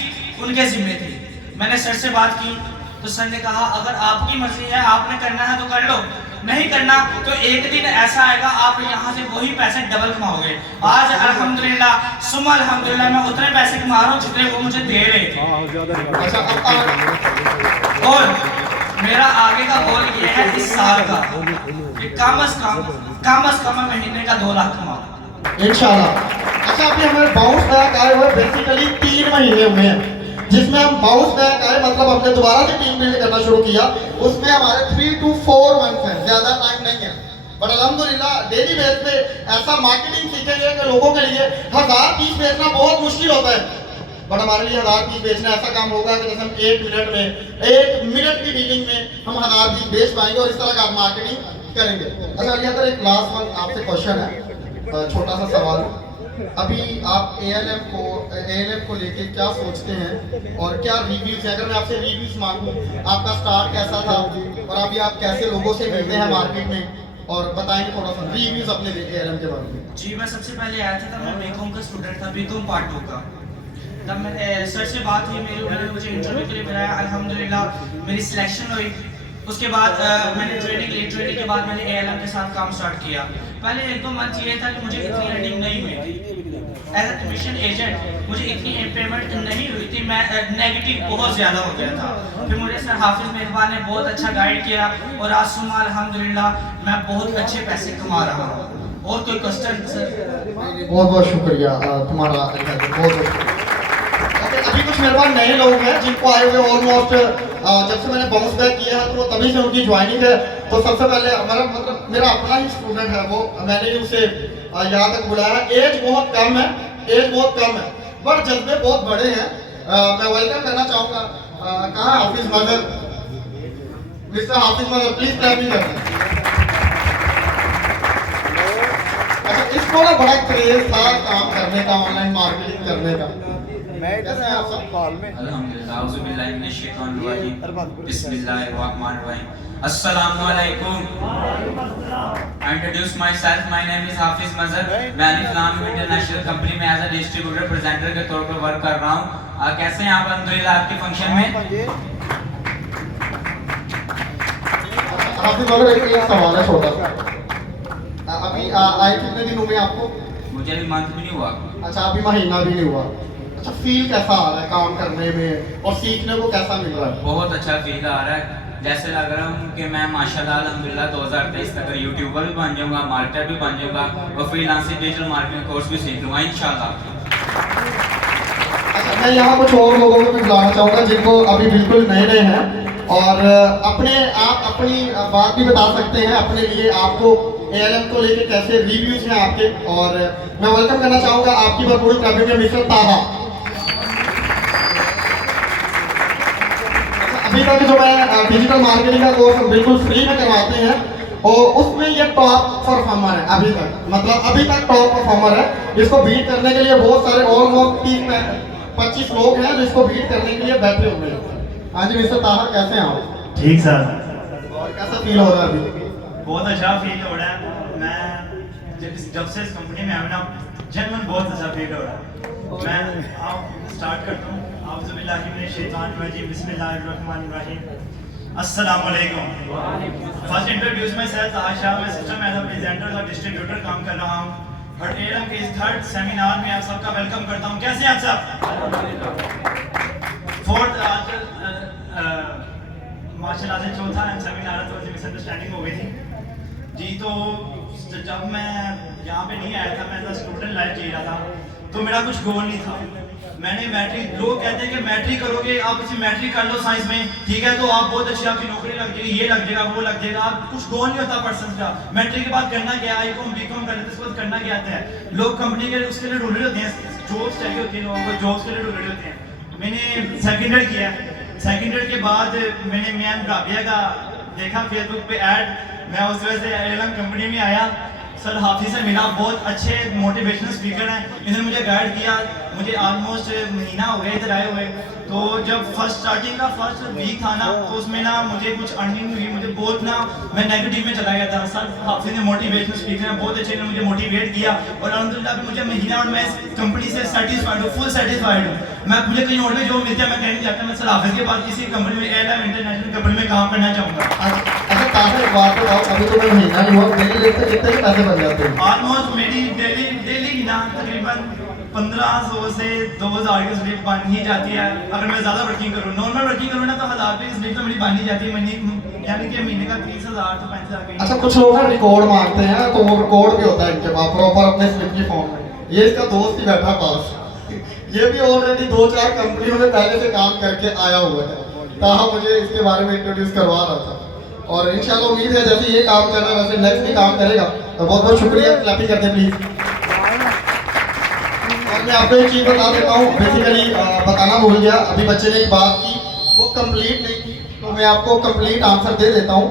उनके जिम्मे थी। मैंने सर से बात की तो सर ने कहा अगर आपकी मर्जी है, आपने करना है तो कर लो, नहीं करना तो एक दिन ऐसा आएगा आप यहाँ से वही पैसे डबल कमाओगे। आज अल्हम्दुलिल्लाह सुम्मा अल्हम्दुलिल्लाह मैं उतने पैसे कमा रहा हूँ जितने वो मुझे दे रहे थे। अच्छा और मेरा आगे का गोल ये है इस साल का कि कम से कम महीने का 2 लाख कमाऊं इंशाल्लाह। अच्छा अभी हमारे बाउंस बैक आए हुए बेसिकली 3 महीने हुए हैं, जिसमें हम बाउंस बैक आए मतलब हमने दोबारा से टीम बिल्ड करना शुरू किया, उसमें हमारे 3 to 4 मंथ हैं, ज्यादा टाइम नहीं है। बट अल्हम्दुलिल्लाह डेली बेस पे ऐसा मार्केटिंग सीखेंगे कि लोगों के लिए 1000 पीस बेचना बहुत मुश्किल होता है, बट हमारे लिए 1000 पीस बेचना ऐसा काम होगा कि जैसे हम 1 मिनट की डीलिंग में हम 1000 पीस बेच पाएंगे और इस तरह का मार्केटिंग करेंगे। अच्छा अली हैदर एक लास्ट वन आपसे क्वेश्चन है, छोटा सा सवाल। अभी आप ALM को लेके क्या सोचते हैं और क्या रिव्यूज है? अगर मैं आपसे रिव्यूज मांगूं, आपका स्टार्ट कैसा था और अभी आप कैसे लोगों से मिलते हैं मार्केट में और बताएंगे थोड़ा सा रिव्यूज अपने एएलएम के बारे में। जी मैं सबसे पहले आया था तब मैं बीकॉम का स्टूडेंट था, बीकॉम पार्ट 2 का। तब मैंने सर से बात हुई मेरी, उन्होंने मुझे इंटरव्यू के लिए बुलाया, अल्हम्दुलिल्लाह मेरी सिलेक्शन हुई। उसके बाद मैंने ट्रेनिंग ली, ट्रेनिंग के बाद मैंने एएलएम के साथ काम स्टार्ट किया। पहले 1-2 मंथ ये था कि मुझे इतनी अर्निंग नहीं हुई थी एज ए कमीशन एजेंट, मुझे इतनी पेमेंट नहीं हुई थी, मैं नेगेटिव बहुत ज़्यादा हो गया था। फिर मुझे सर हाफिज़ मेहरबान ने बहुत अच्छा गाइड किया और आज सुबह अल्हम्दुलिल्लाह मैं बहुत अच्छे पैसे कमा रहा हूँ। और कोई क्वेश्चन सर? बहुत बहुत शुक्रिया तुम्हारा, बहुत बहुत। अभी कुछ मेहरबान नए लोग हैं जिनको आए हुए ऑलमोस्ट जब से मैंने बाउंस बैक किया है तो तभी से उनकी ज्वाइनिंग है। तो सबसे पहले हमारा मतलब मेरा अपना ही स्टूडेंट है वो, मैंने ही उसे यहाँ तक बुलाया है। एज बहुत कम है, एज बहुत कम है बट जज्बे बहुत बड़े हैं। मैं वेलकम करना चाहूँगा, कहाँ Hafiz Madar, mister Hafiz Madar please clapping करना। अच्छा, इसको ना बड़ा क्रेज था काम करने का, ऑनलाइन मार्केटिंग करने का। कैसे हैं आप सब? कॉल में अल्हम्दुलिल्लाह औज़ु बिल्लाहि मिनश शैतानिर रजीम बिस्मिल्लाहिर रहमानिर रहीम अस्सलामु अलैकुम। I introduce myself, my name is हाफिज मजहर। मैं अलिफ लाम इंटरनेशनल कंपनी में एज अ डिस्ट्रीब्यूटर प्रेजेंटर के तौर पर वर्क कर रहा हूँ। कैसे हैं आप अल्हम्दुलिल्लाह आपके फंक्शन में? हाफिज मदर एक सवाल है छोटा सा, अभी आए कितने दिन हुए आपको? मुझे अभी मंथ भी नहीं हुआ। अच्छा, अभी महीना भी नहीं हुआ। अच्छा, फील कैसा आ रहा है काम करने में और सीखने को कैसा मिल रहा है? बहुत अच्छा फील आ रहा है, जैसे लग रहा हूँ कि मैं माशाल्लाह अल्हम्दुलिल्लाह 2023 तक यूट्यूबर भी बन जाऊँगा, मार्केटर भी बन जाऊँगा और फ्रीलांसिंग डिजिटल मार्केटिंग कोर्स भी सीख लूँगा इंशाल्लाह। अच्छा, मैं यहाँ कुछ और लोगों को भी बुलाना चाहूँगा जिनको अभी बिल्कुल नए नए हैं और आप अपनी बात भी बता सकते हैं अपने लिए, आपको एएलएम को लेके कैसे रिव्यूज हैं आपके। और मैं वेलकम करना चाहूँगा आपकी भरपूर क्लबिंग में मिस्टर ताहा। अभी तक जो मैं डिजिटल मार्केटिंग का कोर्स बिल्कुल फ्री में करवाते हैं और उसमें ये टॉप परफॉर्मर है अभी तक, मतलब अभी तक टॉप परफॉर्मर है। इसको बीट करने के लिए बहुत सारे ऑलमोस्ट 30-25 लोग हैं जो इसको बीट करने के लिए बैठे हुए हैं। हाँ जी मिस्टर ताहा, कैसे हैं आप? ठीक सर, और कैसा फील हो रहा है अभी? बहुत अच्छा फील हो रहा है। मैं जब से इस कंपनी में आया ना, जेन्युइन बहुत अच्छा फील हो रहा है। मैं आप स्टार्ट करता हूँ। औज़ु बिल्लाहि मिनश शैतानिर रजीम बिस्मिल्लाहिर रहमानिर रहीम अस्सलामु अलैकुम। फर्स्ट इंट्रोड्यूस माय सेल्फ आशा, मैं सिस्टम एज अ प्रेजेंटर और डिस्ट्रीब्यूटर काम कर रहा हूँ और एएलएम के इस थर्ड सेमिनार में आप सबका वेलकम करता हूँ। कैसे हैं आप सब? फोर्थ माशाल्लाह से चौथा सेमिनार तो मिसअंडरस्टैंडिंग हो गई थी जी। तो जब मैं यहाँ पे नहीं आया था, मैं तो स्टूडेंट लाइफ जी रहा था, तो मेरा कुछ गोल नहीं था। मैंने मैट्रिक, लोग कहते हैं कि मैट्रिक करोगे, आप इसे मैट्रिक कर लो साइंस में, ठीक है, तो आप बहुत अच्छी आपकी नौकरी लग जाएगी, ये लग जाएगा, वो लग जाएगा। आप कुछ गोल नहीं होता पर्सन का। मैट्रिक के बाद करना क्या, आईकॉम बीकॉम कर लेते, उसके बाद करना क्या आता है। लोग कंपनी के उसके लिए ढूंढ होते हैं, जॉब्स चाहिए होती है लोगों को, जॉब्स के लिए ढूंढ होते हैं। मैंने सेकेंड ईयर किया, सेकेंड ईयर के बाद मैंने मैम राबिया का देखा फेसबुक पे ऐड, मैं उस वजह से एएलएम कंपनी में आया। सर हाफिज से मिला, बहुत अच्छे मोटिवेशनल स्पीकर हैं, इन्होंने मुझे गाइड किया। मुझे ऑलमोस्ट महीना हो गया इधर आए हुए। तो जब स्टार्टिंग का फर्स्ट वीक था ना, तो उसमें ना मुझे कुछ अर्निंग हुई, मुझे बहुत ना मैं नेगेटिव में चला गया था। सर हाफिज ने मोटिवेशनल स्पीकर हैं, बहुत अच्छे ने मुझे मोटिवेट किया और अल्हम्दुलिल्लाह अभी मुझे महीना और मैं इस कंपनी से सेटिस्फाइड हूँ, फुल सेटिस्फाइड हूँ। मैं मुझे कहीं और भी जो मिलता है मैं कहना चाहता हूँ, मैं सर हाफिज के बाद इसी कंपनी में एएलएम इंटरनेशनल कंपनी में काम करना चाहूँगा। अच्छा ताहा, एक बात बताओ, अभी तो मैं महीना नहीं हुआ, डेली रेट से कितने के पैसे बन जाते हैं? ऑलमोस्ट मेरी डेली ना तकरीबन 1500 से 2000 की स्लिप बन ही जाती है। अगर मैं ज़्यादा वर्किंग करूँ, नॉर्मल वर्किंग करूँ ना, तो 1000 रुपये की स्लिप तो मेरी बन ही जाती है महीने, यानी कि महीने का 30,000 तो 35,000। अच्छा, कुछ लोग ना रिकॉर्ड मांगते हैं तो वो रिकॉर्ड भी होता है इनके पास प्रॉपर अपने स्लिप की फॉर्म में। ये इसका दोस्त ही बैठा पास, ये भी ऑलरेडी 2-4 कंपनियों में पहले से काम करके आया हुआ है। ताहा मुझे इसके बारे में इंट्रोड्यूस करवा रहा था और इंशाल्लाह उम्मीद है जैसे ये काम कर रहा है वैसे नेक्स्ट भी काम करेगा। तो बहुत बहुत शुक्रिया, क्लैपिंग करते हैं प्लीज। और मैं आपको एक चीज़ बता देता हूँ, बेसिकली बताना भूल गया, अभी बच्चे ने एक बात की वो कंप्लीट नहीं की, तो मैं आपको कंप्लीट आंसर दे देता हूँ।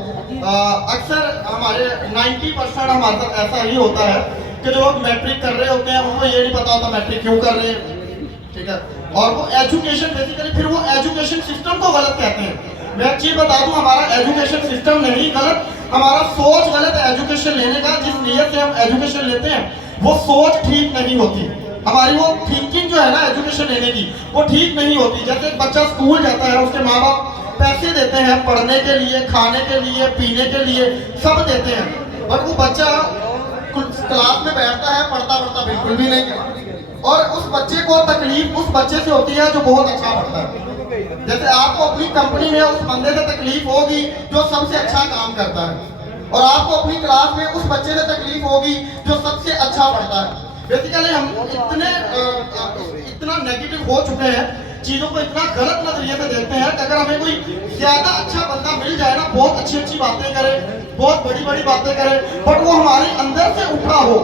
अक्सर हमारे 90% हमारे साथ ऐसा ही होता है कि जो लोग मैट्रिक कर रहे होते हैं उनको ये नहीं पता होता मैट्रिक क्यों कर रहे हैं, ठीक है, और वो एजुकेशन बेसिकली फिर वो एजुकेशन सिस्टम को गलत कहते हैं। मैं एक चीज़ बता दूं, हमारा एजुकेशन सिस्टम नहीं गलत, हमारा सोच गलत है एजुकेशन लेने का। जिस नीयत से हम एजुकेशन लेते हैं वो सोच ठीक नहीं होती। हमारी वो थिंकिंग जो है ना एजुकेशन लेने की वो ठीक नहीं होती। जैसे एक बच्चा स्कूल जाता है, उसके माँ बाप पैसे देते हैं पढ़ने के लिए, खाने के लिए, पीने के लिए, सब देते हैं, और वो बच्चा क्लास में बैठता है, पढ़ता बिल्कुल भी नहीं है। और उस बच्चे को तकलीफ उस बच्चे से होती है जो बहुत अच्छा पढ़ता है। जैसे आपको अपनी कंपनी में उस बंदे से तकलीफ होगी जो सबसे अच्छा काम करता है, और आपको अपनी क्लास में उस बच्चे से तकलीफ होगी जो सबसे अच्छा पढ़ता है। बेसिकली हम इतना नेगेटिव हो चुके हैं, चीजों को इतना गलत नजरिए से देखते हैं कि अगर हमें कोई ज्यादा अच्छा बंदा मिल जाए ना, बहुत अच्छी बातें करे, बहुत बड़ी बातें करे, बट वो हमारे अंदर से उठा हो,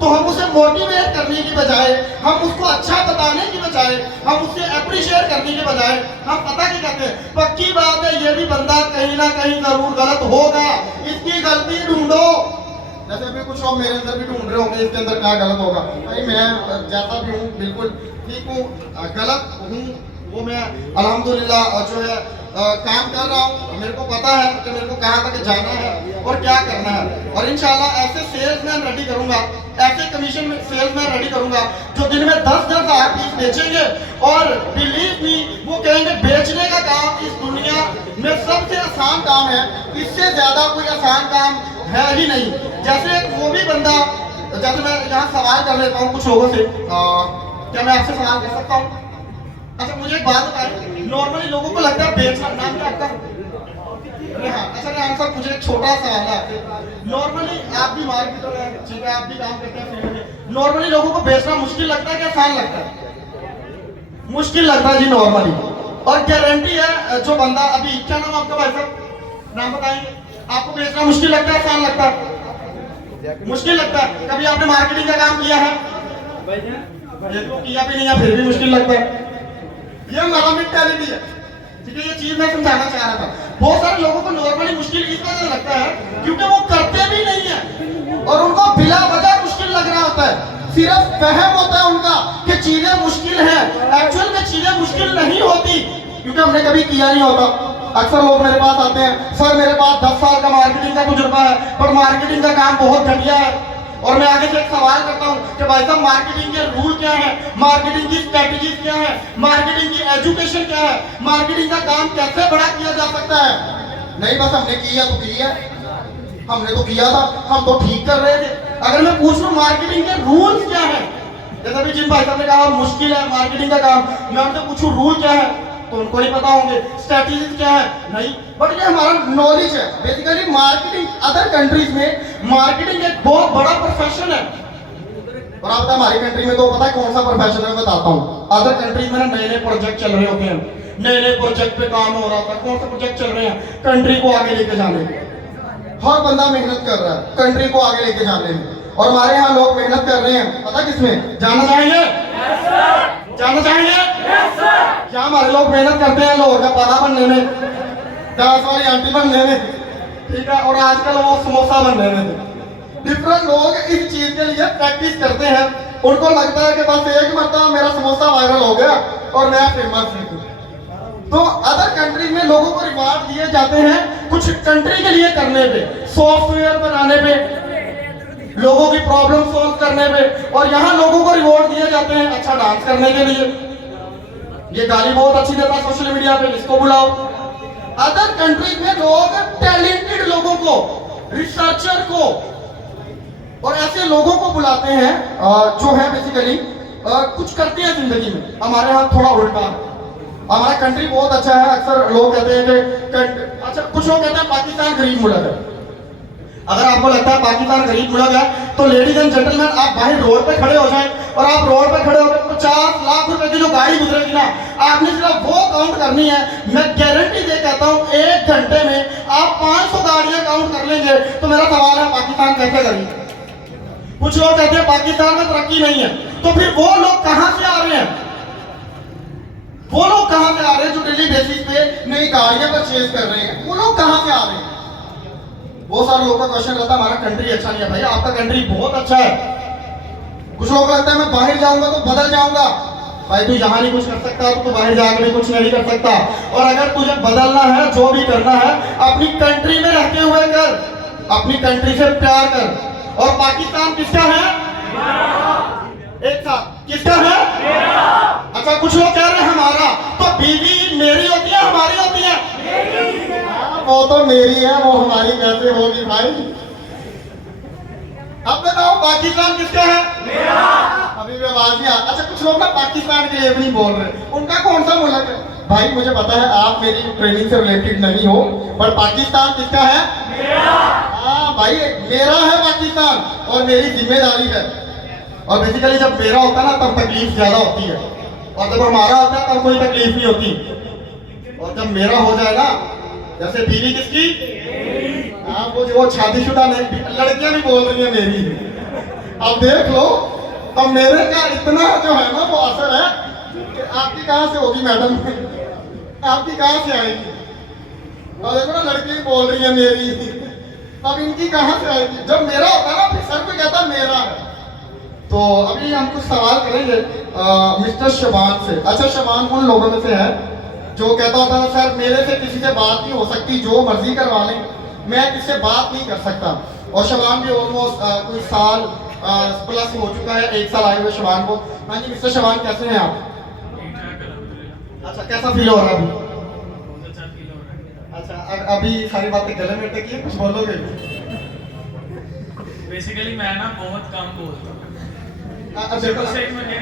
तो हम उसे मोटिवेट करने की बजाय, हम उसको अच्छा बताने की बजाय, हम उससे अप्रिशिएट करने के बजाय हम पता क्या कहते हैं, पक्की बात है ये भी बंदा कहीं ना कहीं जरूर गलत होगा, इसकी गलती ढूंढो। जैसे अभी कुछ लोग मेरे अंदर भी ढूंढ रहे होंगे इसके अंदर क्या गलत होगा। भाई मैं जैसा भी हूँ बिल्कुल ठीक हूँ, गलत हूँ वो मैं अल्हम्दुलिल्लाह जो है काम कर रहा हूँ। मेरे को पता है कि मेरे को कहाँ तक जाना है और क्या करना है, और इंशाल्लाह ऐसे सेल्समैन रेडी करूंगा, ऐसे कमीशन में सेल्समैन रेडी करूंगा जो दिन में 10,000 पीस बेचेंगे, और बिलीव मी वो कहेंगे बेचने का काम इस दुनिया में सबसे आसान काम है, इससे ज्यादा कोई आसान काम है ही नहीं। जैसे वो भी बंदा, जैसे मैं यहाँ सवाल कर लेता हूँ कुछ लोगों से, क्या मैं आपसे सवाल कर सकता हूँ? अच्छा मुझे एक बात बताइए, नॉर्मली लोगों को लगता है बेचना, नाम क्या आपका? रेहान। अच्छा रेहान साहब मुझे एक छोटा सवाल है आपसे, नॉर्मली आप भी मार्केटर हैं, ठीक है, आप भी काम करते हैं फील्ड में, नॉर्मली लोगों को बेचना मुश्किल लगता है कि आसान लगता है? मुश्किल लगता है जी नॉर्मली, और गारंटी है जो बंदा अभी, क्या नाम आपका भाई साहब, नाम बताएंगे? आपको बेचना मुश्किल लगता है आसान लगता है? मुश्किल लगता है। कभी आपने मार्केटिंग का काम किया है? किया भी नहीं है फिर भी मुश्किल लगता है। ये हमारा मेंटालिटी है, ठीक है, ये चीज मैं समझाना चाह रहा था। बहुत सारे लोगों को नॉर्मली मुश्किल इस वजह से लगता है क्योंकि वो करते भी नहीं है और उनको बिला वजह मुश्किल लग रहा होता है। सिर्फ वहम होता है उनका कि चीजें मुश्किल हैं, एक्चुअल में चीजें मुश्किल नहीं होती क्योंकि हमने कभी किया नहीं होता। अक्सर लोग मेरे पास आते हैं, सर मेरे पास 10 साल का मार्केटिंग का तजुर्बा है पर मार्केटिंग का काम बहुत घटिया है, और मैं आगे से एक सवाल करता हूं कि भाई साहब मार्केटिंग के रूल क्या है, मार्केटिंग की स्ट्रेटजीज क्या है, मार्केटिंग की एजुकेशन क्या है, मार्केटिंग का काम कैसे बड़ा किया जा सकता है? नहीं बस हमने किया तो किया, हमने तो किया था, हम तो ठीक कर रहे थे। अगर मैं पूछ लूं मार्केटिंग के रूल्स क्या है, जैसे अभी जिन भाई साहब ने कहा मुश्किल है मार्केटिंग का काम, मैं उनसे पूछूं रूल क्या है तो उनको नहीं पता होंगे, स्ट्रेटजीज क्या है नहीं, बट ये हमारा नॉलेज है। बेसिकली मार्केटिंग अदर कंट्रीज में मार्केटिंग एक बहुत बड़ा प्रोफेशन है, और आप हमारी कंट्री में तो पता है कौन सा प्रोफेशन है, बताता हूँ। अदर कंट्रीज में नए नए प्रोजेक्ट चल रहे होते हैं, नए नए प्रोजेक्ट पे काम हो रहा था। कौन सा प्रोजेक्ट चल रहे हैं? कंट्री को आगे लेके जाने में हर बंदा मेहनत कर रहा है, कंट्री को आगे लेके जाने में, और हमारे यहाँ लोग मेहनत कर रहे हैं पता किसमें? जानना चाहेंगे? जानना चाहेंगे? क्या हमारे लोग मेहनत करते हैं लोगों का पता बनने में, डांस वाली आंटी बनने में, ठीक है, और आजकल वो समोसा बनने में। डिफरेंट लोग इस चीज के लिए प्रैक्टिस करते हैं, उनको लगता है कि बस एक मरतबा मेरा समोसा वायरल हो गया और मैं फेमस हूं। तो अदर कंट्री में लोगों को रिवार्ड दिए जाते हैं कुछ कंट्री के लिए करने पे, सॉफ्टवेयर बनाने पे, लोगों की प्रॉब्लम सॉल्व करने पे, और यहाँ लोगों को रिवॉर्ड दिए जाते हैं अच्छा डांस करने के लिए। ये गाली बहुत अच्छी देता है सोशल मीडिया पे, इसको बुलाओ। अदर कंट्रीज में लोग टैलेंटेड लोगों को, रिसर्चर को और ऐसे लोगों को बुलाते हैं जो है बेसिकली कुछ करते हैं जिंदगी में। हमारे यहाँ थोड़ा उल्टा है, हमारा कंट्री बहुत अच्छा है। अक्सर लोग कहते हैं कि अच्छा, कुछ लोग कहते हैं पाकिस्तान गरीब मुल्क है। अगर आपको लगता है पाकिस्तान गरीब मुल्क है तो लेडीज एंड जेंटलमैन आप बाहर रोड पे खड़े हो जाएं, और आप रोड पे खड़े होकर 50 लाख रुपए की जो गाड़ी गुजरेगी ना, आपने सिर्फ वो काउंट करनी है। मैं गारंटी दे कहता हूँ 1 घंटे में आप 500 गाड़ियां काउंट कर लेंगे। तो मेरा सवाल है पाकिस्तान कैसे गरीब? कुछ लोग कहते हैं पाकिस्तान में तरक्की नहीं है, तो फिर वो लोग कहां से आ रहे हैं? वो लोग कहां से आ रहे हैं जो डेली बेसिस पे नई गाड़ियां परचेज कर रहे हैं? वो लोग कहां से आ रहे हैं? बहुत सारे लोगों का क्वेश्चन रहता है हमारा कंट्री अच्छा नहीं है। भाई आपका कंट्री बहुत अच्छा है। कुछ लोगों को लगता है मैं बाहर जाऊंगा तो बदल जाऊंगा। भाई तू यहाँ नहीं कुछ कर सकता तो बाहर जाकर भी कुछ नहीं कर सकता, और अगर तुझे बदलना है, जो भी करना है अपनी कंट्री में रहते हुए कर। अपनी कंट्री से प्यार कर। और पाकिस्तान किसका है? एक साथ किसका है? अच्छा कुछ लोग कह रहे हैं हमारा, तो बीवी मेरी होती है हमारी होती है? वो तो मेरी है, वो हमारी कैसे होगी भाई? अब बताओ पाकिस्तान किसका है? अभी भी आवाज नहीं आ। अच्छा कुछ लोग ना पाकिस्तान के लिए भी नहीं बोल रहे, उनका कौन सा मुल्क है? भाई मुझे पता है आप मेरी ट्रेनिंग से रिलेटेड नहीं हो, पर पाकिस्तान किसका है? हाँ भाई मेरा है पाकिस्तान और मेरी जिम्मेदारी है। और बेसिकली जब मेरा होता है ना तब तकलीफ ज्यादा होती है, और जब हमारा होता है तब कोई तकलीफ नहीं होती। और जब मेरा हो जाए ना, जैसे बीवी किसकी? हाँ वो शादीशुदा नहीं, लड़कियां भी बोल रही है मेरी। अब देख लो, अब मेरे का इतना जो है ना वो असर है कि आपकी कहाँ से होगी मैडम, आपकी कहाँ से आएगी? और देखो ना लड़की बोल रही है मेरी, अब इनकी कहाँ से आएगी? जब मेरा होता है ना फिर सर कोई कहता है मेरा है। तो अभी हम कुछ सवाल करेंगे मिस्टर शबान से। अच्छा शबान उन लोगों में से है जो कहता होता है सर मेरे से किसी से बात नहीं हो सकती, जो मर्जी करवा लें, मैं किससे बात नहीं कर सकता। और शबान भी ऑलमोस्ट कोई साल प्लस हो चुका है, 1 साल आए हुए शबान को। हाँ जी मिस्टर शबान कैसे हैं आप? अच्छा कैसा फील हो रहा है अभी? अच्छा अभी सारी बातें गले में अटकी है, कुछ बोलोगे? बेसिकली मैं ना बहुत कम बोलता हूँ। बिल्कुल से ही मुझे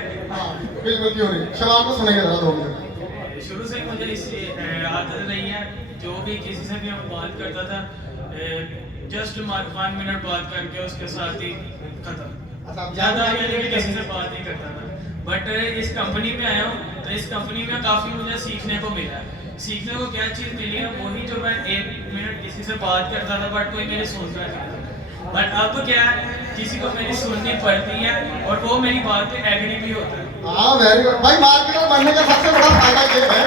बिल्कुल क्यों नहीं, शबान को सुनेंगे जरा 2 मिनट। शुरू से ही मुझे इससे आदत रही है, जो भी किसी से भी हम बात करता था जस्ट 1 मिनट बात करके उसके साथ ही खत्म। अच्छा ज़्यादा ये किसी से बात नहीं करता था। बट इस कंपनी में आया हूँ तो इस कंपनी में काफ़ी मुझे सीखने को मिला है। सीखने को क्या चीज़ मिली है, वही जो मैं 1 मिनट किसी से बात करता था बट कोई मेरी सुनता नहीं था। बट अब क्या है, किसी को मेरी सुननी पड़ती है और वो मेरी बात पे एग्री भी होता है। हाँ वेरी गुड भाई। मार्केटर बनने का सबसे बड़ा फायदा ये है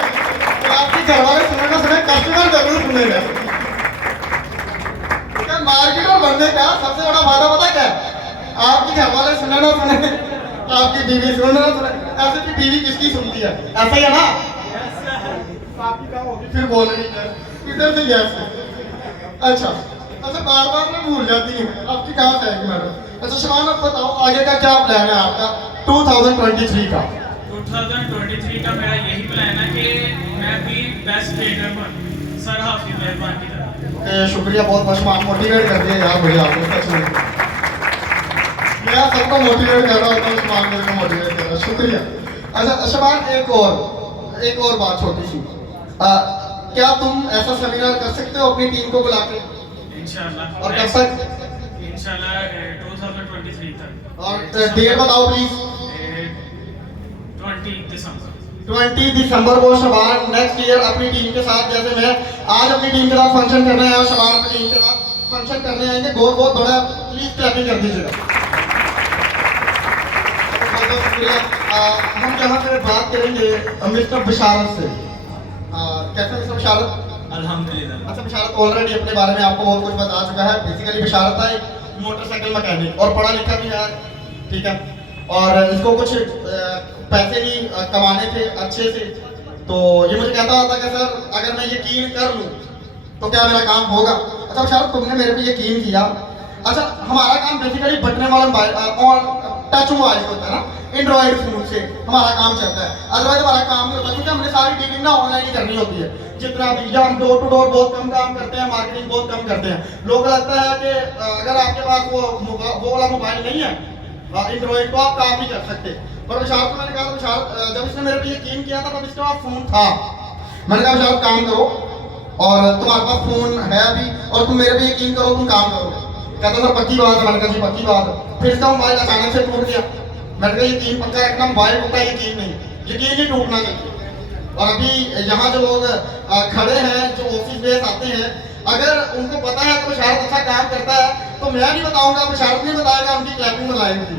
कि आपके घर वाले सुने ना सुने, कस्टमर जरूर सुनेगा। मार्केटर बनने का सबसे बड़ा फायदा पता क्या है? आपके घर वाले सुने ना सुने, आपकी बीवी सुने ना सुने, ऐसे भी बीवी किसकी सुनती है? ऐसा ही है ना? आपकी क्या होगी फिर बोल रही है इधर से यस। अच्छा अच्छा बार बार मैं भूल जाती हूँ, आपकी कहाँ से आएगी मैडम? अच्छा शबान आप बताओ आगे का क्या प्लान है आपका 2023 का? 2023 का मेरा यही प्लान है कि मैं भी बेस्ट ट्रेडर बनूं, सर हाफिज मेहरबान की तरह। शुक्रिया बहुत बहुत शबान, मोटिवेट कर दिया यार मुझे आपने सच में। मैं सबको मोटिवेट कर रहा होता हूँ, शबान मेरे को मोटिवेट कर रहा है, शुक्रिया। अच्छा शबान एक और बात छोटी सी, क्या तुम ऐसा सेमिनार कर सकते हो अपनी टीम को बुला के? इंशाल्लाह। और कब तक? इंशाल्लाह 2023 तक। और डेट बताओ प्लीज। 20 दिसंबर। 20 दिसंबर को शबान नेक्स्ट ईयर अपनी टीम के साथ, जैसे मैं आज अपनी टीम के साथ फंक्शन करने आया, शबान अपनी टीम के साथ फंक्शन करने आएंगे। बहुत बड़ा प्लीज क्लैपिंग कर दीजिएगा। हम यहाँ पे बात करेंगे मिस्टर बिशारत से। कैसे मिस्टर बिशारत? अल्हम्दुलिल्लाह। अच्छा बिशारत ऑलरेडी अपने बारे में आपको बहुत कुछ बता चुका है। बेसिकली बिशारत था एक मोटरसाइकिल मैकेनिक और पढ़ा लिखा भी है, ठीक है। और इसको कुछ पैसे भी कमाने थे अच्छे से, तो ये मुझे कहता होता कि सर अगर मैं यकीन कर लूँ तो क्या मेरा काम होगा? अच्छा बिशारत तुमने मेरे पे यकीन किया। अच्छा हमारा काम बेसिकली बटने वाला मोबाइल और टच मोबाइल होता है ना, एंड्रॉइड फोन से हमारा काम चलता है। अदरवाइज हमारा काम नहीं होता, क्योंकि हमने सारी डीलिंग ना ऑनलाइन ही करनी होती है। जितना भी या हम डोर टू डोर बहुत कम काम करते हैं, मार्केटिंग बहुत कम करते हैं। लोगों को लगता है कि अगर आपके पास वो वाला मोबाइल नहीं है एंड्रॉइड, तो आप काम नहीं कर सकते। पर विशाल को मैंने कहा विशाल, जब इसने मेरे पे यकीन किया था तब इसके पास फोन था। मैंने कहा विशाल काम करो, और तुम्हारे पास फोन है अभी, और तुम मेरे पे यकीन करो, तुम काम करो। कहता सर पक्की बात है। मैंने कहा जी पक्की बात है। फिर इसका मोबाइल अचानक से टूट गया। मैंने कहा यकीन पक्का रखना, मोबाइल टूटा यकीन नहीं, यकीन ही टूटना चाहिए। और अभी यहाँ जो लोग खड़े हैं, जो ऑफिस बेस आते हैं, अगर उनको पता है कि बिशारत अच्छा काम करता है तो मैं नहीं बताऊंगा, बिशारत नहीं बताएगा, उनकी क्लैपिंग बुलाएगी।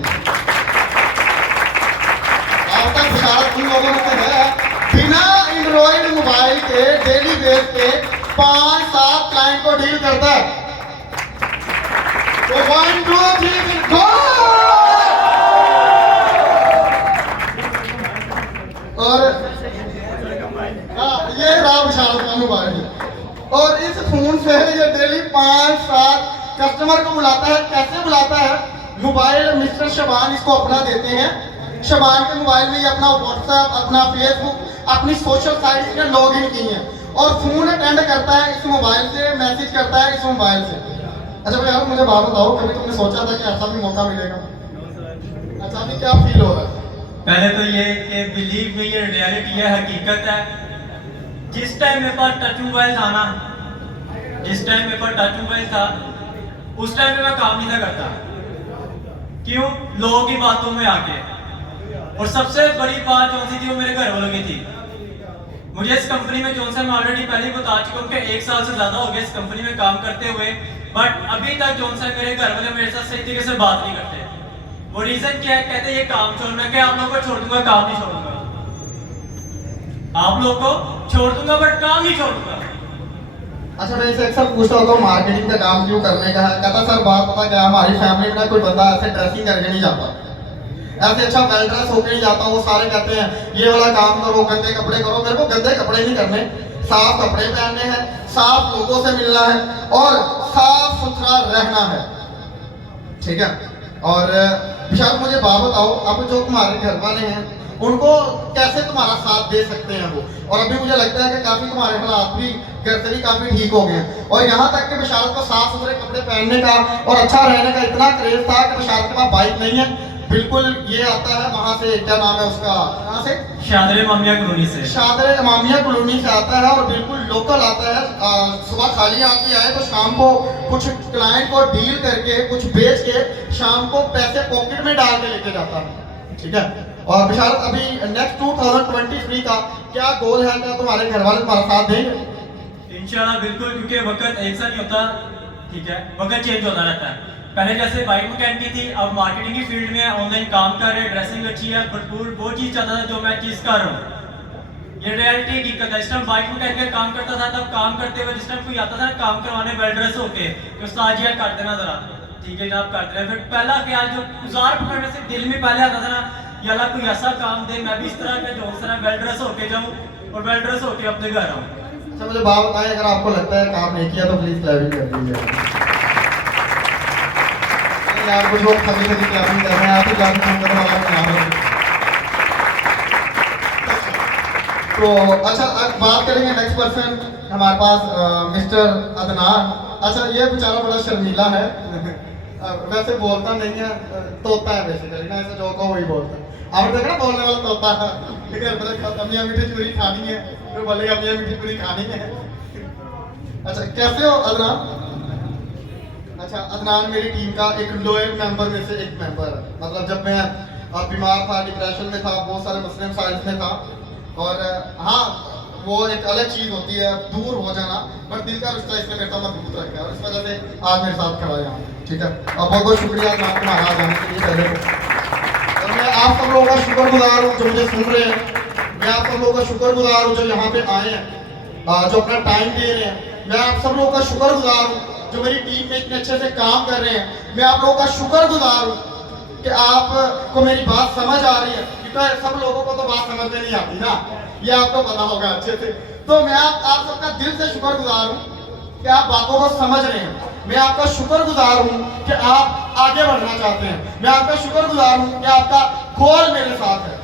आज तक बिशारत उन लोगों में से है बिना एंड्रॉइड मोबाइल के डेली बेस पे 5-7 क्लाइंट को डील करता है। तो 1 2 3 गो। और ये रहा बिशारत का मोबाइल, और इस फोन से ये डेली 5-7 कस्टमर को बुलाता है, कैसे बुलाता है? मोबाइल मिस्टर शबान इसको अपना देते हैं। शबान के मोबाइल में ये अपना व्हाट्सएप, अपना फेसबुक, अपनी सोशल साइट इसने लॉग इन की है और फोन अटेंड करता है इस मोबाइल से, मैसेज करता है इस मोबाइल से। अच्छा भाई यार मुझे बात बताओ, कभी तुमने सोचा था कि ऐसा भी मौका मिलेगा? अच्छा अभी क्या फील हो रहा है? पहले तो ये कि बिलीव में ये रियलिटी है, हकीकत है। जिस टाइम मेरे पास टच मोबाइल था ना, जिस टाइम मेरे पास टच मोबाइल था उस टाइम में मैं काम नहीं था करता। क्यों? लोगों की बातों में आके। और सबसे बड़ी बात जो सी थी वो मेरे घर वालों की थी। मुझे इस कंपनी में जो सा मैं ऑलरेडी पहले ही बता चुका हूँ कि 1 साल से ज्यादा हो गया इस कंपनी में काम करते हुए, बट अभी तक जो सा मेरे घर वाले मेरे साथ सही तरीके से बात नहीं करते। वो रीजन क्या है? कहते ये काम छोड़ना, कि आप लोगों को छोड़ दूंगा, काम नहीं छोड़ूंगा। आप लोगों को छोड़ दूंगा बट काम नहीं छोड़ूंगा। अच्छा मैं इसे अक्सर पूछता होता हूँ मार्केटिंग का काम क्यों करने का है? कहता सर बात पता क्या, हमारी फैमिली में ना कोई बंदा ऐसे ड्रेसिंग करके नहीं जाता, ऐसे अच्छा वेल ड्रेस होकर नहीं जाता। वो सारे कहते हैं ये वाला काम करो, गंदे कपड़े करो। मेरे को गंदे कपड़े नहीं करने, साफ कपड़े पहनने हैं, साफ लोगों से मिलना है और साफ सुथरा रहना है, ठीक है? और विशाल मुझे बात बताओ, अब जो तुम्हारे घर वाले हैं उनको कैसे तुम्हारा साथ दे सकते हैं वो? और अभी मुझे लगता है कि काफी तुम्हारे हालात भी घर से भी काफी ठीक हो गए हैं और यहाँ तक कि विशाल को साफ सुथरे कपड़े पहनने का और अच्छा रहने का इतना क्रेज था कि विशाल के पास बाइक नहीं है, बिल्कुल ये आता है वहां से, क्या नाम है उसका, कहाँ से? शादरे मामिया कॉलोनी से। शादरे मामिया कॉलोनी से आता है और बिल्कुल लोकल आता है। सुबह खाली हाथ भी आए तो शाम को कुछ क्लाइंट को डील करके कुछ बेच के शाम को पैसे पॉकेट में डाल के लेके जाता है, ठीक है? और विशाल अभी नेक्स्ट 2023 का क्या गोल है? क्या तुम्हारे घर वाले तुम्हारा साथ देंगे? इंशाल्लाह बिल्कुल, क्योंकि वक्त एक सा नहीं होता, ठीक है? वक्त चेंज होता रहता है। पहले जैसे बाइक मैकेनिक की थी, अब मार्केटिंग की फील्ड में ऑनलाइन काम कर रहे हैं, ड्रेसिंग अच्छी है, भरपूर वो चीज चाहता था जो मैं चीज कर रहा हूँ। ये रियलिटी हकीकत है। इस टाइम बाइक मैकेनिक का काम करता था, तब काम करते हुए जिस टाइम कोई आता था काम करवाने वेल ड्रेस होके, तो उस्ताद जी कर देना जरा, ठीक है जनाब कर देना। फिर पहला ख्याल जो गुजार पकड़ने से दिल में पहले आता था ना, या अल्लाह कोई ऐसा काम दे मैं भी इस तरह के जो इस तरह वेल ड्रेस होके जाऊँ और वेल ड्रेस होके अपने घर आऊँ। अच्छा मुझे बात बताएं, अगर आपको लगता है काम नहीं किया तो प्लीज क्लैपिंग कर दीजिए यार। कुछ लोग सभी क्लैपिंग कर रहे हैं, आप ही क्लैपिंग कर रहे हैं। तो अच्छा अब बात करेंगे नेक्स्ट पर्सन हमारे पास मिस्टर अदनान। अच्छा ये बेचारा बड़ा शर्मीला है वैसे बोलता नहीं है, तोता है बेसिकली ना, ऐसे जो को वही बोलता है। आपने देखा ना बोलने वाला तोता है, ठीक है? अम्मिया मीठी चूरी खानी है तो बोलेगा अम्मिया मीठी चूरी खानी है। अच्छा कैसे हो अदनान? अच्छा अदनान मेरी टीम का एक लॉयल मेंबर में से एक मेंबर है। मतलब जब मैं बीमार था, डिप्रेशन में था, बहुत सारे मसले मसाइल में था और हाँ वो एक अलग चीज होती है दूर हो जाना, बट दिल का रिश्ता इसने मेरे साथ मजबूत रखा है और इस वजह से आज मेरे साथ खड़ा है यहाँ, ठीक है? और बहुत बहुत शुक्रिया तुम्हारा आ जाने के लिए पहले तो। और मैं आप सब लोगों का शुक्रगुजार हूँ जो मुझे सुन रहे हैं, मैं आप सब लोगों का शुक्रगुजार हूँ जो यहाँ पे आए हैं, जो अपना टाइम दे रहे हैं। मैं आप सब लोगों का शुक्रगुजार हूँ जो मेरी टीम में इतने अच्छे से काम कर रहे हैं। मैं आप लोगों का शुक्रगुजार हूँ कि आपको मेरी बात समझ आ रही है, क्योंकि सब लोगों को तो बात समझ में नहीं आती ना, ये आपको पता होगा अच्छे से। तो मैं आप सबका दिल से शुक्रगुजार हूँ कि आप बातों को समझ रहे हैं। मैं आपका शुक्रगुजार हूँ कि आप आगे बढ़ना चाहते हैं। मैं आपका शुक्रगुजार हूँ कि आपका गोल मेरे साथ है।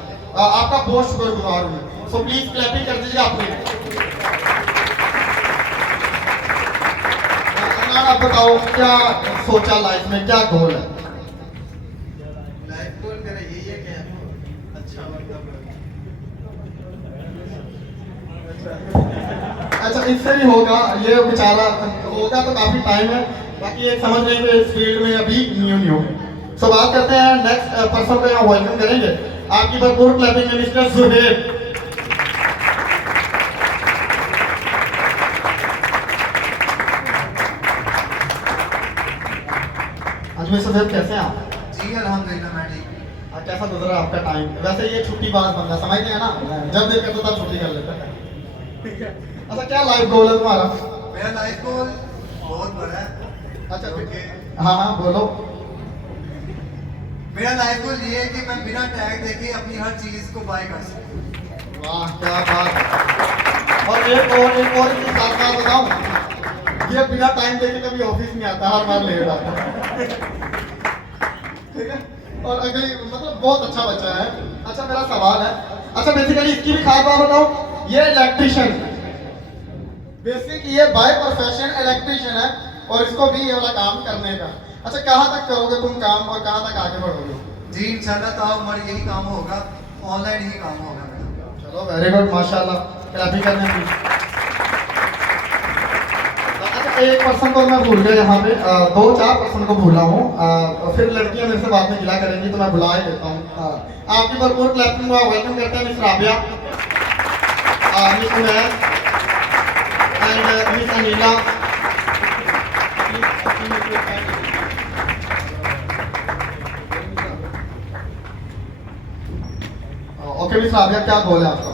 आपका बहुत शुक्रगुजार हूँ। सो प्लीज क्लैपिंग कर दीजिए आपने। आप बताओ क्या सोचा लाइफ में, क्या गोल है? लाइफ गोल मेरा यही है कि अच्छा मतलब अच्छा इससे नहीं होगा, ये बेचारा होगा तो काफी टाइम है, बाकी ये समझ लेंगे इस फील्ड में अभी न्यू। सो बात करते हैं नेक्स्ट पर्सन को यहाँ वेलकम करेंगे। आपकी भरपूर क्लैपिंग है मिस्टर सुहेब। आज मिस्टर सुहेब कैसे हैं आप? जी अल्हम्दुलिल्लाह मैं ठीक। कैसा गुजरा आपका टाइम? वैसे ये छुट्टी बाज बंदा समझते हैं ना, जब दिल करता तब छुट्टी कर लेता है। अच्छा क्या लाइफ गोल है तुम्हारा? मेरा लाइफ गोल बहुत बड़ा है। अच्छा हाँ हाँ बोलो। मेरा लाइफ गोल ये है कि मैं बिना टैग देखे अपनी हर चीज को बाय कर सकूं। वाह क्या बात। और एक और चीज साथ साथ बताऊं, ये बिना टाइम देखे कभी ऑफिस नहीं आता, हर बार लेट आता है। ठीक है, और अगली मतलब बहुत अच्छा बच्चा है। अच्छा मेरा सवाल है, अच्छा बेसिकली इसकी भी खास बात बताऊं, ये इलेक्ट्रिशियन बेसिक ये बाय प्रोफेशन इलेक्ट्रिशियन है और इसको भी ये वाला काम करने का। अच्छा कहाँ तक करोगे तुम काम और कहाँ तक आगे बढ़ोगे? जी इंशाल्लाह तो हमारा यही काम होगा, ऑनलाइन ही काम होगा मेरा। चलो वेरी गुड माशाल्लाह, क्लैप ही करने की। अच्छा एक पर्सन को मैं भूल गया यहाँ पे, 2-4 पर्सन को भूला हूँ, फिर लड़कियाँ मेरे से बाद में गिला करेंगी तो मैं बुला ही लेता हूँ। आपकी भरपूर क्लैपिंग हुआ, वेलकम करते हैं miss Rabia, miss Umair and miss Anila. Okay miss Rabia, क्या गोल है आपका?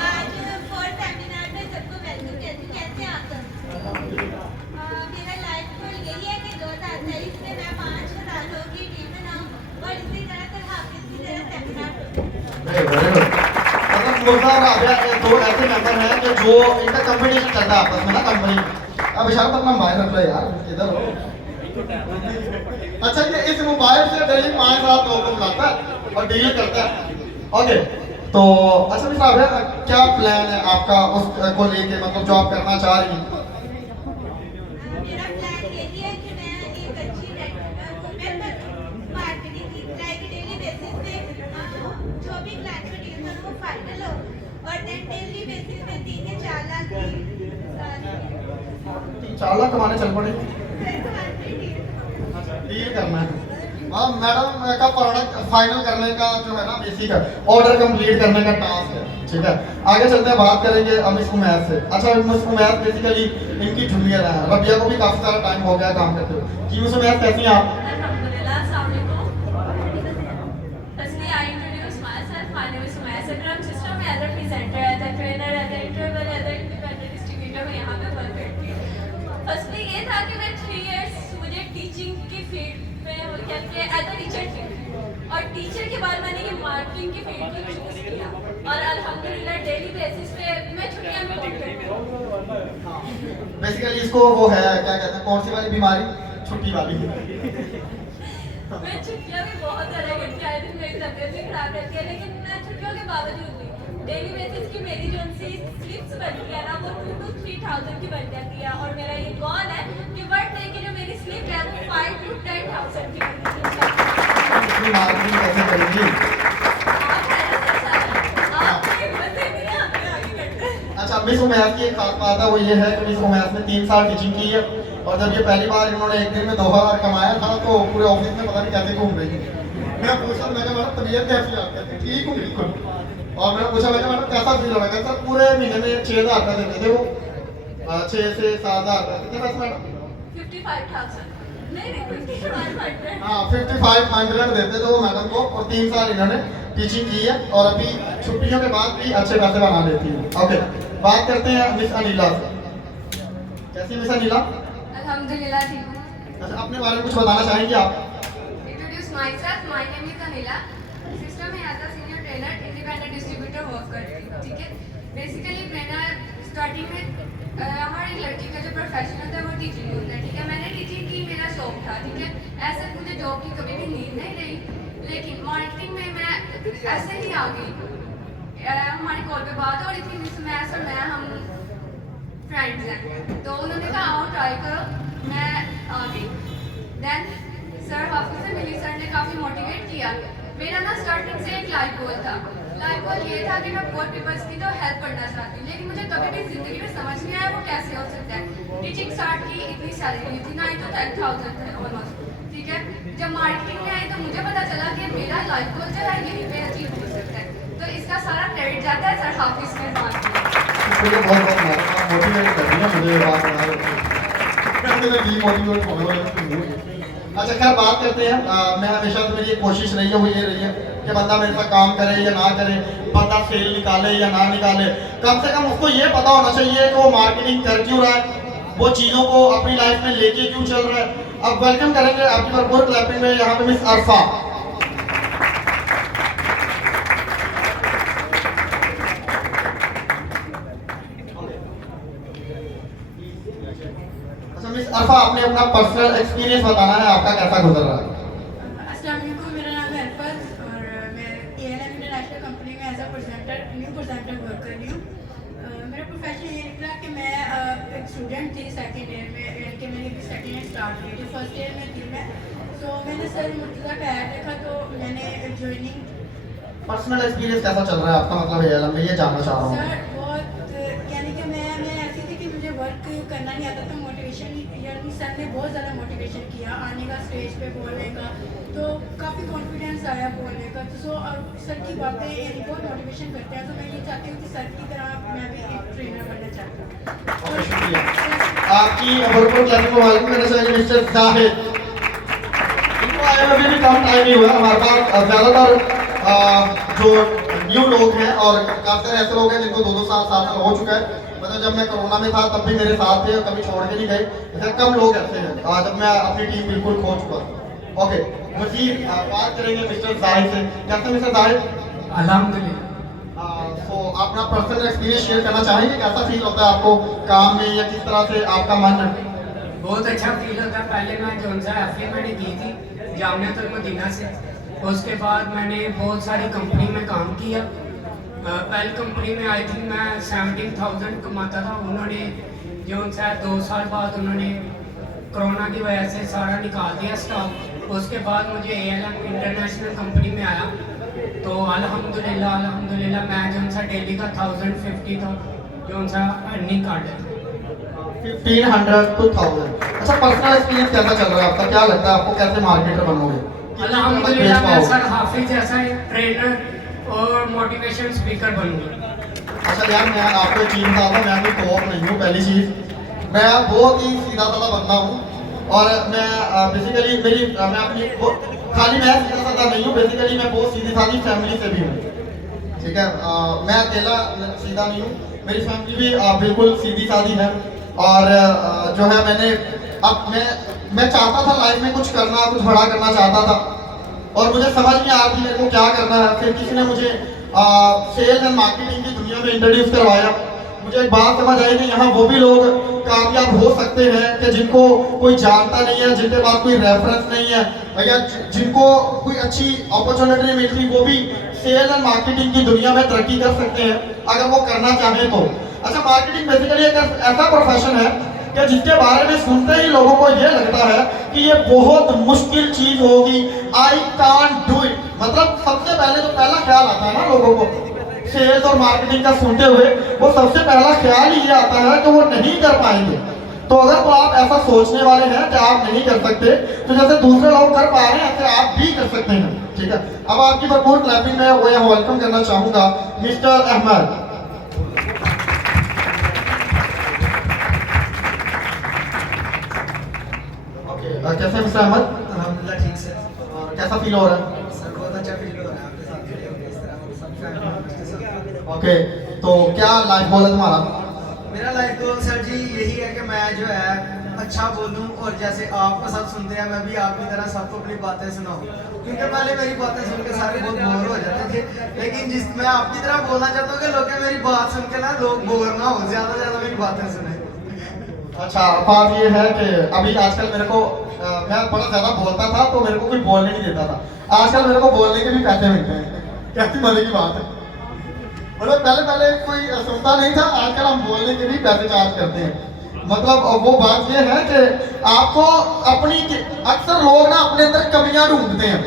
आज फोर्थ सेमिनार में सबको वेलकम कहती हूँ। कैसे आप सब? मेरा लाइफ गोल यही है कि 2023 में मैं 5 सालों की टीम बनाऊँ और इसी तरह से हाफिज की तरह सेमिनार वेरी गुड। मतलब मुर्जा और राबिया ये 2 ऐसे मेंबर हैं कि जो इनका कंपटीशन चलता है आपस में ना कंपनी। अब इशारा अपना मोबाइल रख लो यार, इधर हो। अच्छा ये इस मोबाइल से डेली 5 साल लोगों को बुलाता है और डील करता है। ओके तो अच्छा मिस राबिया, क्या प्लान है आपका उस को लेके, मतलब जॉब करना चाह रही हैं? मेरा प्लान यही है कि मैं एक अच्छी वुमेन बनूँ, मार्केटिंग की लाइक डेली बेसिस पे जो भी क्लाइंट को डील करूँ वो फाइनल हो और देन डेली बेसिस पे 3 से 4 लाख की 4 लाख कमाने चल पड़ेगी, डील करना है। हाँ मैडम का प्रोडक्ट फाइनल करने का जो है ना बेसिक है, ऑर्डर कंप्लीट करने का टास्क है। ठीक है, आगे चलते हैं, बात करेंगे मिस उमैर से। अच्छा मिस उमैर बेसिकली इनकी जूनियर है, रबिया को भी काफी सारा टाइम हो गया काम करते हुए। जी मिस उमैर कैसी हैं आप? Alhamdulillah, Assalamualaikum. Firstly, I introduce myself. My name is Sumaya Sakram. System as a presenter, as a trainer, as a interval, as a independent distributor मैं यहाँ पे वर्क करती हूँ। Firstly ये था कि मैं 3 years मुझे टीचिंग की फील्ड में क्या कि एज अ टीचर थी और टीचर के बाद मैंने ये मार्केटिंग की फील्ड को चूज किया और अल्हम्दुलिल्लाह डेली बेसिस पे मैं छुट्टियाँ में वर्क करती हूँ। बेसिकली इसको वो है क्या कहते हैं, कौन सी वाली बीमारी? छुट्टी वाली। मैं छुट्टियाँ भी बहुत ज़्यादा करती हूँ, आई थिंक मेरी तबीयत भी खराब रहती है लेकिन मैं छुट्टियों के बावजूद भी डेली बेसिस की मेरी जो सी स्लिप्स बनती है ना वो 2 to 3,000 की बन जाती है और मेरा ये गोल है कि पर डे की जो मेरी स्लिप है वो 5 to 10,000 की बनती है। इतनी मार्केटिंग कैसे करेंगी? आप है ना सर साहब, आप कोई मजे नहीं है, हमें आगे करते हैं। अच्छा मिस उमैर की एक खास बात है वो ये है कि मिस उमैर ने 3 साल टीचिंग की है और जब ये पहली बार इन्होंने एक दिन में 2000 कमाया था तो पूरे ऑफिस में पता नहीं कैसे घूम रही थी। मैं पूछा, मैं कहा तबीयत कैसी है आपकी? ठीक हूँ बिल्कुल। और मैंने पूछा, मैं कहा कैसा फील हो रहा है? सर पूरे महीने में 6,000 रुपये देते थे वो, 6 से 7,000 रुपये कितने पैसे मैडम? 55,000 नहीं नहीं 5500। हाँ 5500 देते थे वो मैडम को और 3 साल इन्होंने टीचिंग की है और अभी छुट्टियों के बाद भी अच्छे पैसे बना लेती है। ओके बात करते हैं मिस अनीला से। कैसी मिस अनीला? अल्हम्दुलिल्लाह ठीक हूँ। अच्छा अपने बारे में कुछ बताना चाहेंगे आप? Introduce myself. My name is Anila. System में as a senior trainer, independent distributor work करती हूँ। ठीक है। Basically मैंने स्टार्टिंग में हर एक लड़की का जो प्रोफेशन होता है वो टीचिंग होता है। ठीक है, मैंने टीचिंग की, मेरा शौक था। ठीक है, ऐसे मुझे जॉब की कभी भी नीड नहीं रही लेकिन मार्केटिंग में मैं ऐसे ही आ गई। हमारी कॉल पे बात हो रही थी, मिस मैस और मैं हम फ्रेंड्स हैं तो उन्होंने कहा आओ ट्राई करो, मैं आ गई। देन सर हाफिज से मिली, सर ने काफ़ी मोटिवेट किया। मेरा ना स्टार्टिंग से एक लाइफ गोल था। लाइफ गोल ये था कि मैं पुअर पीपल्स की तो हेल्प करना चाहती हूँ लेकिन मुझे कभी भी ज़िंदगी में समझ नहीं आया वो कैसे हो सकता है। टीचिंग स्टार्ट की, इतनी सैलरी थी 9 to 10,000 है ऑलमोस्ट। ठीक है, जब मार्केटिंग में आई तो मुझे पता चला कि मेरा लाइफ गोल जो है यहीं पे अचीव हो सकता है। तो इसका सारा क्रेडिट जाता है सर हाफिज के साथ। मुझे बहुत मोटिवेट कर दिया मुझे बात बना रहे डीमोटिवेट होने वाले। अच्छा खैर बात करते हैं, मैं हमेशा तो मेरी एक कोशिश रही है वो ये रही है कि बंदा मेरे साथ काम करे या ना करे, बंदा सेल निकाले या ना निकाले, कम से कम उसको ये पता होना चाहिए कि वो मार्केटिंग कर क्यों रहा है, वो चीज़ों को अपनी लाइफ में लेके क्यों चल रहा है। अब वेलकम करेंगे आपकी भरपूर क्लैपिंग में यहाँ पे मिस अरफा। तरफा आपने अपना पर्सनल एक्सपीरियंस बताना है, आपका कैसा गुजर रहा है। अस्सलाम वालेकुम, मेरा नाम है अरफत और मैं ALM इंटरनेशनल कंपनी में as a new presenter work कर रही हूँ। मेरा प्रोफेशन ये निकला कि मैं एक स्टूडेंट थी सेकंड ईयर में, यानी कि मैंने अभी सेकंड ईयर स्टार्ट की थी, फर्स्ट ईयर में थी मैं। तो मैंने सर मुर्तज़ा का ऐड देखा तो मैंने ज्वाइनिंग। पर्सनल एक्सपीरियंस कैसा चल रहा है आपका, मतलब ALM में ये जानना चाह रहा हूँ। सर बहुत यानी कि मैं ऐसी थी कि मुझे वर्क करना नहीं आता था, मोटिवेशन यानी सर ने बहुत ज़्यादा मोटिवेशन किया आने का, स्टेज पे बोलने का, तो काफ़ी कॉन्फिडेंस आया बोलने का। तो सो और सर की बातें यानी बहुत मोटिवेशन करते हैं, तो मैं ये चाहती हूँ कि सर की तरह मैं भी एक ट्रेनर बनना चाहती हूँ। बहुत शुक्रिया। आपकी बिल्कुल कहने को मालूम करना चाहिए मिस्टर जाहिद, इनको आए हुए भी कम टाइम ही हुआ हमारे पास। ज़्यादातर जो न्यू लोग हैं और काफ़ी सारे ऐसे लोग हैं जिनको 2-2 साल 7 साल हो चुका है। मतलब जब मैं कोरोना में था तब भी मेरे साथ थे, कभी छोड़ के नहीं गए। ऐसे कम लोग ऐसे हैं जब मैं अपनी टीम बिल्कुल खो चुका। ओके, मजीद बात करेंगे मिस्टर जाहिद से। कैसे मिस्टर जाहिद? अल्हम्दुलिल्लाह। तो अपना पर्सनल एक्सपीरियंस शेयर करना चाहेंगे, कैसा फील होता है आपको काम में, या किस तरह से आपका मन? बहुत अच्छा फील होता है। पहले मैं जो सा FA मैंने की थी जामियातुल मदीना से, उसके बाद मैंने बहुत सारी कंपनी में काम किया। पहली कंपनी में आई थिंक मैं 17,000 कमाता था। उन्होंने जो सा 2 साल बाद उन्होंने कोरोना की वजह से सारा निकाल दिया स्टॉक। उसके बाद मुझे ALM इंटरनेशनल कंपनी में आया, तो अल्हम्दुलिल्लाह मैं जो सा डेली का 1050 था जो सा अर्निंग कर लेता। 1500 to 1000। अच्छा, पर्सनल एक्सपीरियंस कैसा चल रहा है आपका? क्या लगता है आपको कैसे मार्केटर बनोगे? अल्हम्दुलिल्लाह मैं सर हाफिज जैसा एक ट्रेनर और मोटिवेशन स्पीकर बनूंगा। अच्छा यार, मैं आपको एक चीज़ बताता हूँ, मैं कोई कोप नहीं हूँ। पहली चीज़, मैं बहुत ही सीधा साधा बंदा हूँ और मैं बेसिकली मैं अपनी खाली मैं सीधा साधा नहीं हूँ, बेसिकली मैं बहुत सीधी सादी फैमिली से भी हूँ। ठीक है, मैं अकेला सीधा नहीं हूँ, मेरी फैमिली भी बिल्कुल सीधी सादी है। और जो है मैं चाहता था लाइफ में कुछ करना, कुछ बड़ा करना चाहता था और मुझे समझ नहीं आ रही थी मेरे को क्या करना है। फिर किसी ने मुझे सेल्स एंड मार्केटिंग की दुनिया में इंट्रोड्यूस करवाया। मुझे एक बात समझ आई कि यहाँ वो भी लोग कामयाब हो सकते हैं कि जिनको कोई जानता नहीं है, जिनके पास कोई रेफरेंस नहीं है, या जिनको कोई अच्छी अपॉर्चुनिटी मिलती, वो भी सेल्स एंड मार्केटिंग की दुनिया में तरक्की कर सकते हैं अगर वो करना चाहें तो। अच्छा, मार्केटिंग बेसिकली एक ऐसा प्रोफेशन है कि जिसके बारे में सुनते ही लोगों को ये लगता है कि ये बहुत मुश्किल चीज होगी, आई कांट डू इट। मतलब सबसे पहले जो पहला ख्याल आता है ना लोगों को सेल्स और मार्केटिंग का सुनते हुए, वो सबसे पहला ख्याल ही ये आता है कि वो नहीं कर पाएंगे। तो अगर तो आप ऐसा सोचने वाले हैं कि आप नहीं कर सकते, तो जैसे दूसरे लोग कर पा रहे हैं ऐसे आप भी कर सकते हैं। ठीक है, अब आपकी भरपूर क्लैपिंग में वो यहाँ वेलकम करना चाहूँगा मिस्टर अहमद। कैसे मिस्टर अहमद? अल्हम्दुलिल्लाह ठीक से। और कैसा फील हो रहा है? सर बहुत अच्छा फील हो रहा है आपके साथ खड़े होकर, इस तरह और सब फैमिली मेंबर्स के साथ। ओके, तो क्या लाइफ गोल है तुम्हारा? मेरा लाइफ गोल सर जी यही है कि मैं जो है अच्छा बोलूं और जैसे आपको सब सुनते हैं मैं भी आपकी तरह सबको अपनी बातें सुनाऊं, क्योंकि पहले मेरी बातें सुन के सारे बहुत बोर हो जाते थे, लेकिन मैं आपकी तरह बोलना चाहता हूँ कि लोग मेरी बात सुन के ना लोग बोर ना हो, ज़्यादा से ज़्यादा मेरी बातें सुने। अच्छा, बात ये है कि अभी आजकल मेरे को मैं बड़ा ज़्यादा बोलता था तो मेरे को कोई बोलने नहीं देता था। आजकल मेरे को बोलने के भी पैसे मिलते हैं। कैसी मजे की बात है। मतलब पहले कोई सुनता नहीं था, आजकल हम बोलने के भी पैसे चार्ज करते हैं। मतलब वो बात ये है कि आपको अपनी अक्सर लोग ना अपने अंदर कमियां ढूंढते हैं।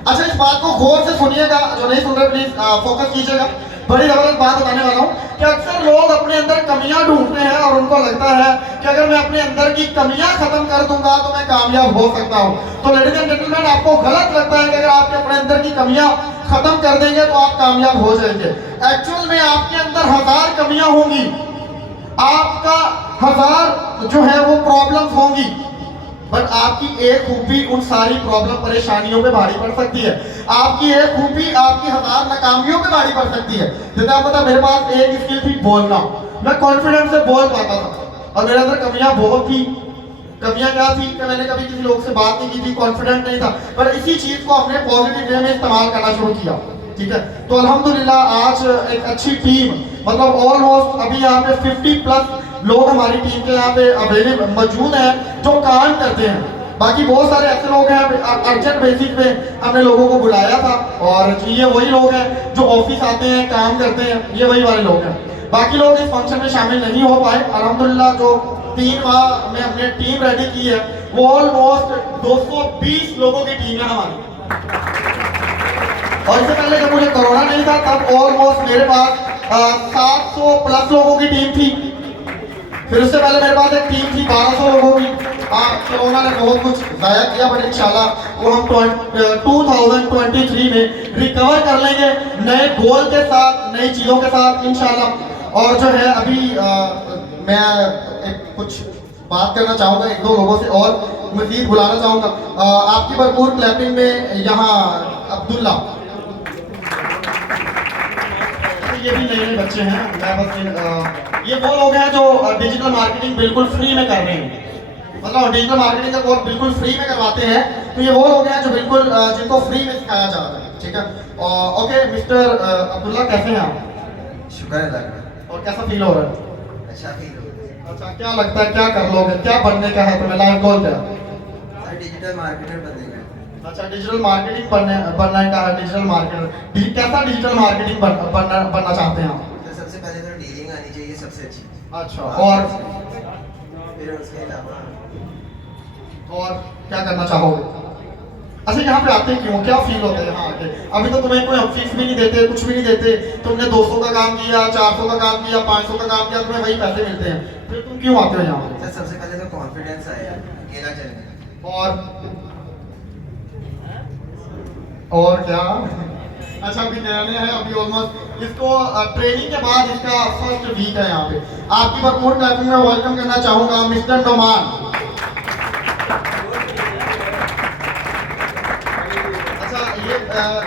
अच्छा, इस बात को गौर से सुनिएगा, जो नहीं सुन रहे प्लीज फोकस कीजिएगा। बड़ी जबरदस्त बात बताने वाला हूँ कि अक्सर लोग अपने अंदर कमियां ढूंढते हैं और उनको लगता है कि अगर मैं अपने अंदर की कमियां खत्म कर दूंगा तो मैं कामयाब हो सकता हूँ। तो लेडीज एंड जेंटलमैन, आपको गलत लगता है कि अगर आप अपने अंदर की कमियां खत्म कर देंगे तो आप कामयाब हो जाएंगे। एक्चुअल में आपके अंदर 1000 कमियां होंगी, आपका 1000 जो है वो प्रॉब्लम्स होंगी, बट आपकी एक खूबी उन सारी प्रॉब्लम परेशानियों पे भारी पड़ सकती है। आपकी एक खूबी आपकी 1000 नाकामियों पे भारी पड़ सकती है। जैसे आपको पता, मेरे पास एक स्किल थी बोलना, मैं कॉन्फिडेंस से बोल पाता था और मेरे अंदर कमियां बहुत थी। कमियां क्या थी कि मैंने कभी किसी लोग से बात नहीं की थी, कॉन्फिडेंट नहीं था, पर इसी चीज को हमने पॉजिटिव वे में इस्तेमाल करना शुरू किया। ठीक है, तो अल्हम्दुलिल्लाह आज एक अच्छी टीम, मतलब ऑलमोस्ट अभी यहाँ पे 50+ लोग हमारी टीम के यहाँ पे अवेलेबल मौजूद हैं जो काम करते हैं। बाकी बहुत सारे ऐसे लोग हैं, अर्जेंट बेसिस पे हमने लोगों को बुलाया था, और ये वही लोग हैं जो ऑफिस आते हैं, काम करते हैं, ये वही वाले लोग हैं। बाकी लोग इस फंक्शन में शामिल नहीं हो पाए। अल्हम्दुलिल्लाह जो 3 माह में हमने टीम रेडी की है वो ऑलमोस्ट 220 लोगों की टीम है हमारी। और इससे पहले जब मुझे कोरोना नहीं था तब ऑलमोस्ट मेरे पास 700 प्लस लोगों की टीम थी। फिर उससे पहले मेरे पास एक टीम थी 1200 लोगों की। कोरोना ने बहुत कुछ ज़ाया किया, बट इंशाल्लाह वो हम 2023 में रिकवर कर लेंगे नए गोल के साथ, नई चीज़ों के साथ इंशाल्लाह। और जो है अभी मैं कुछ बात करना चाहूँगा 1-2 लोगों से और मज़ीद बुलाना चाहूँगा। आपकी भरपूर क्लैपिंग में यहाँ अब्दुल्ला, ये भी नए बच्चे हैं। मैं बस ये वो लोग हैं जो डिजिटल मार्केटिंग बिल्कुल फ्री में कर रहे हैं, मतलब डिजिटल मार्केटिंग का कोर्स बिल्कुल फ्री में करवाते हैं। तो ये वो लोग हैं जो बिल्कुल जिनको फ्री में सिखाया जा रहा है, ठीक है। ओके मिस्टर अब्दुल्ला, कैसे हैं आप? शुक्र है अल्लाह और कैसा फील हो रहा है? का। अच्छा फील हो रहा है। अच्छा, क्या लगता है क्या कर लोगे, क्या बनने का है तुम्हें, लाइफ गोल क्या? सर डिजिटल मार्केटर बनने का है। अच्छा, डिजिटल मार्केटिंग बनने का है, डिजिटल मार्केटर। कैसा डिजिटल मार्केटिंग बनना चाहते हैं आप? तो सबसे पहले तो डीलिंग आनी चाहिए सबसे अच्छी। अच्छा, और फिर उसके अलावा और क्या करना चाहोगे? अच्छा, यहाँ पे आते क्यों, क्या फील होता है यहाँ आके? अभी तो तुम्हें कोई फीस भी नहीं देते, कुछ भी नहीं देते। तुमने 200 का काम किया, 400 का काम किया, 500 का काम किया, तुम्हें वही पैसे मिलते हैं, फिर तुम क्यों आते हो यहाँ पे? सर सबसे पहले तो कॉन्फिडेंस आया अकेला चलने का। और क्या? अच्छा, अभी नया नया है, अभी ऑलमोस्ट इसको ट्रेनिंग के बाद इसका फर्स्ट वीक है यहाँ पे। आपकी भरपूर क्लैपिंग में वेलकम करना चाहूँगा मिस्टर नोमान। अच्छा, ये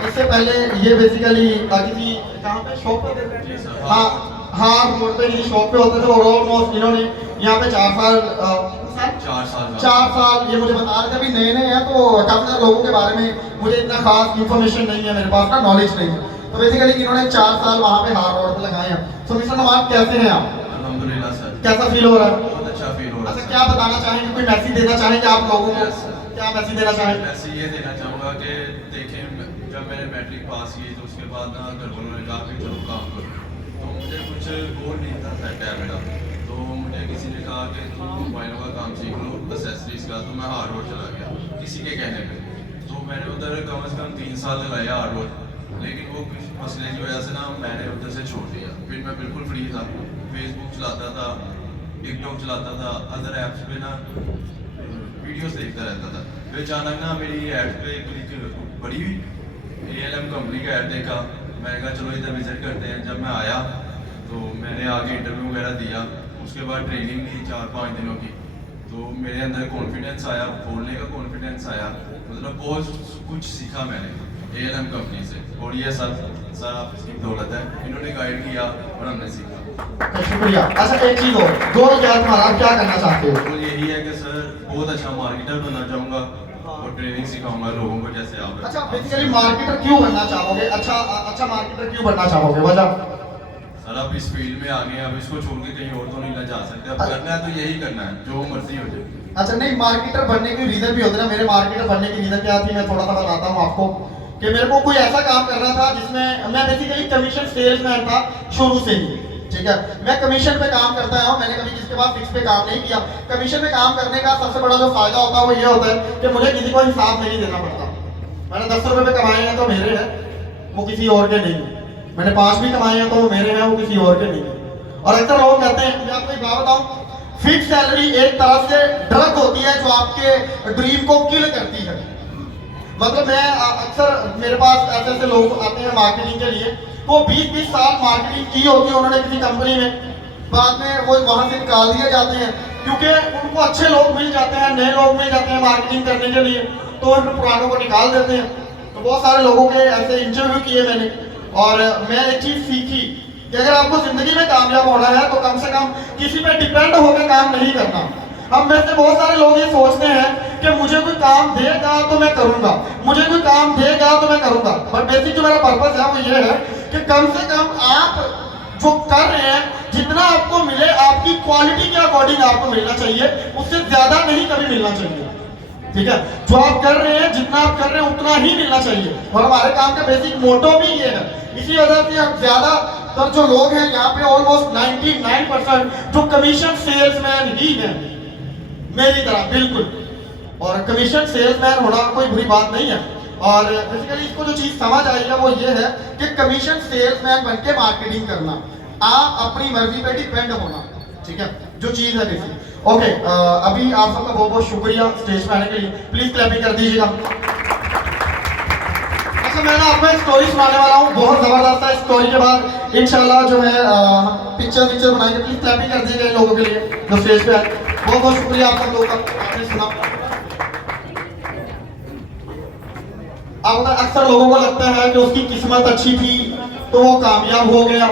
इससे पहले ये बेसिकली किसी कहाँ पे शॉप पे, हाँ रोड पे किसी शॉप पे होते थे, और ऑलमोस्ट इन्होंने यहाँ पे 4 साल ये मुझे बता रहे थे। अभी नए नए हैं तो काफ़ी सारे लोगों के बारे में मुझे इतना खास इन्फॉर्मेशन नहीं है, मेरे पास ना नॉलेज नहीं है। तो बेसिकली इन्होंने 4 साल वहाँ पे हार रोड पे लगाए हैं। तो मिस्टर नवाज, कैसे हैं आप? अल्हम्दुलिल्लाह सर, कैसा फील हो रहा है? बहुत अच्छा फील हो रहा अच्छा, है। क्या बताना चाहेंगे, कोई मैसेज देना चाहेंगे आप लोगों को? क्या मैसेज देना चाहेंगे? वैसे ये देना चाहूँगा कि देखें, जब मैंने मैट्रिक पास की तो उसके बाद ना घर वालों ने कहा कि चलो काम करो, तो मुझे कुछ गोल नहीं था सेट है मेरा। तो मुझे किसी ने कहा कि तुम मोबाइलों का काम सीख लो, एसेसरीज का, तो मैं हार्ड रोड चला गया किसी के कहने पे। तो मैंने उधर कम से कम 3 साल लगाया हार्ड रोड, लेकिन वो कुछ मसले की वजह से ना मैंने उधर से छोड़ दिया। फिर मैं बिल्कुल फ्री था, फेसबुक चलाता था, टिकटॉक चलाता था, अदर ऐप्स पे ना वीडियोस देखता रहता था। फिर अचानक ना मेरी ऐड पे क्लिक बड़ी हुई, ALM कंपनी का ऐड देखा, मैंने कहा चलो इधर विजिट करते हैं। जब मैं आया तो मैंने आगे इंटरव्यू वगैरह दिया, उसके बाद ट्रेनिंग दी 4-5 दिनों की। तो मेरे अंदर कॉन्फिडेंस आया, बोलने का कॉन्फिडेंस आया, मतलब बहुत कुछ सीखा मैंने ALM कंपनी से। और ये सर आप इसकी बदौलत है, इन्होंने गाइड किया और हमने सीखा। शुक्रिया। अच्छा, एक चीज़ और, गोल क्या तुम्हारा, आप क्या करना चाहते हो? तो यही है कि सर बहुत अच्छा मार्केटर बनना चाहूँगा और ट्रेनिंग सिखाऊंगा लोगों को जैसे आप। अच्छा, बेसिकली मार्केटर क्यों बनना चाहोगे? अच्छा मार्केटर क्यों बनना चाहोगे, वजह? सर आप इस फील्ड में आ गए, अब इसको छोड़ के कहीं और तो नहीं जा सकते। अब करना है तो यही करना है, जो मर्जी हो जाए। अच्छा, नहीं, मार्केटर बनने की रीजन भी होती है ना। मेरे मार्केटर बनने की रीजन क्या थी, मैं थोड़ा सा बताता हूँ आपको। कि मेरे को कोई ऐसा काम करना था जिसमें मैं बेसिकली कमीशन सेल्समैन था शुरू से ही, ठीक है। मैं कमीशन पे काम करता आया हूँ, मैंने कभी किसी के पास फिक्स पे काम नहीं किया। कमीशन पे काम करने का सबसे बड़ा जो फायदा होता है वो ये होता है कि मुझे किसी को हिसाब नहीं देना पड़ता। मैंने 10 रुपए पे कमाए हैं तो मेरे हैं, वो किसी और के नहीं। मैंने 5 भी कमाए हैं तो वो मेरे हैं, वो किसी और के नहीं। और अक्सर लोग कहते हैं, मैं आपको एक बात बताऊं, फिक्स सैलरी एक तरह से ड्रग होती है जो आपके ड्रीम को किल करती है। मतलब मैं अक्सर मेरे पास ऐसे लोग आते हैं मार्केटिंग के लिए, वो 20-20 साल मार्केटिंग की होती है उन्होंने किसी कंपनी में, बाद में वो वहां से निकाल दिए जाते हैं क्योंकि उनको अच्छे लोग मिल जाते हैं, नए लोग मिल जाते हैं मार्केटिंग करने के लिए, तो उन पुरानों को निकाल देते हैं। तो बहुत सारे लोगों के ऐसे इंटरव्यू किए मैंने, और मैं एक चीज सीखी कि अगर आपको जिंदगी में कामयाब होना है तो कम से कम किसी पे डिपेंड होकर काम नहीं करना। अब में से बहुत सारे लोग ये सोचते हैं कि मुझे कोई काम देगा तो मैं करूंगा, मुझे कोई काम देगा तो मैं करूंगा, बट बेसिक जो मेरा पर्पस है वो ये है कि कम से कम आप जो कर रहे हैं, जितना जितना आपको मिले आपकी क्वालिटी के अकॉर्डिंग आपको मिलना चाहिए, उससे ज्यादा नहीं कभी मिलना चाहिए। ठीक है, जो आप कर रहे हैं, जितना आप कर रहे हैं उतना ही मिलना चाहिए। और हमारे काम का बेसिक मोटो भी ये है। इसी वजह से हम ज्यादातर जो लोग हैं यहाँ पे ऑलमोस्ट 99% जो कमीशन सेल्समैन ही हैं मेरी तरह, बिल्कुल। और कमीशन सेल्समैन होना कोई बुरी बात नहीं है। और बेसिकली इसको जो चीज समझ आई है वो ये है कि कमीशन सेल्समैन बनके मार्केटिंग करना, आप अपनी मर्जी पे डिपेंड होना। ठीक है, जो चीज है बेसिक। ओके, अभी आप सबका बहुत बहुत शुक्रिया स्टेज पे आने के लिए। प्लीज क्लैपिंग कर दीजिएगा। अच्छा, मैं ना आपको एक स्टोरी सुनाने वाला हूँ, बहुत जबरदस्त है। स्टोरी के बाद इंशाल्लाह जो है पिक्चर बनाएंगे। प्लीज क्लैपिंग कर दीजिएगा इन लोगों के लिए जो स्टेज पे आए। बहुत बहुत शुक्रिया आप सब लोगों का, आपने सुना। अब अक्सर लोगों को लगता है कि उसकी किस्मत अच्छी थी तो वो कामयाब हो गया,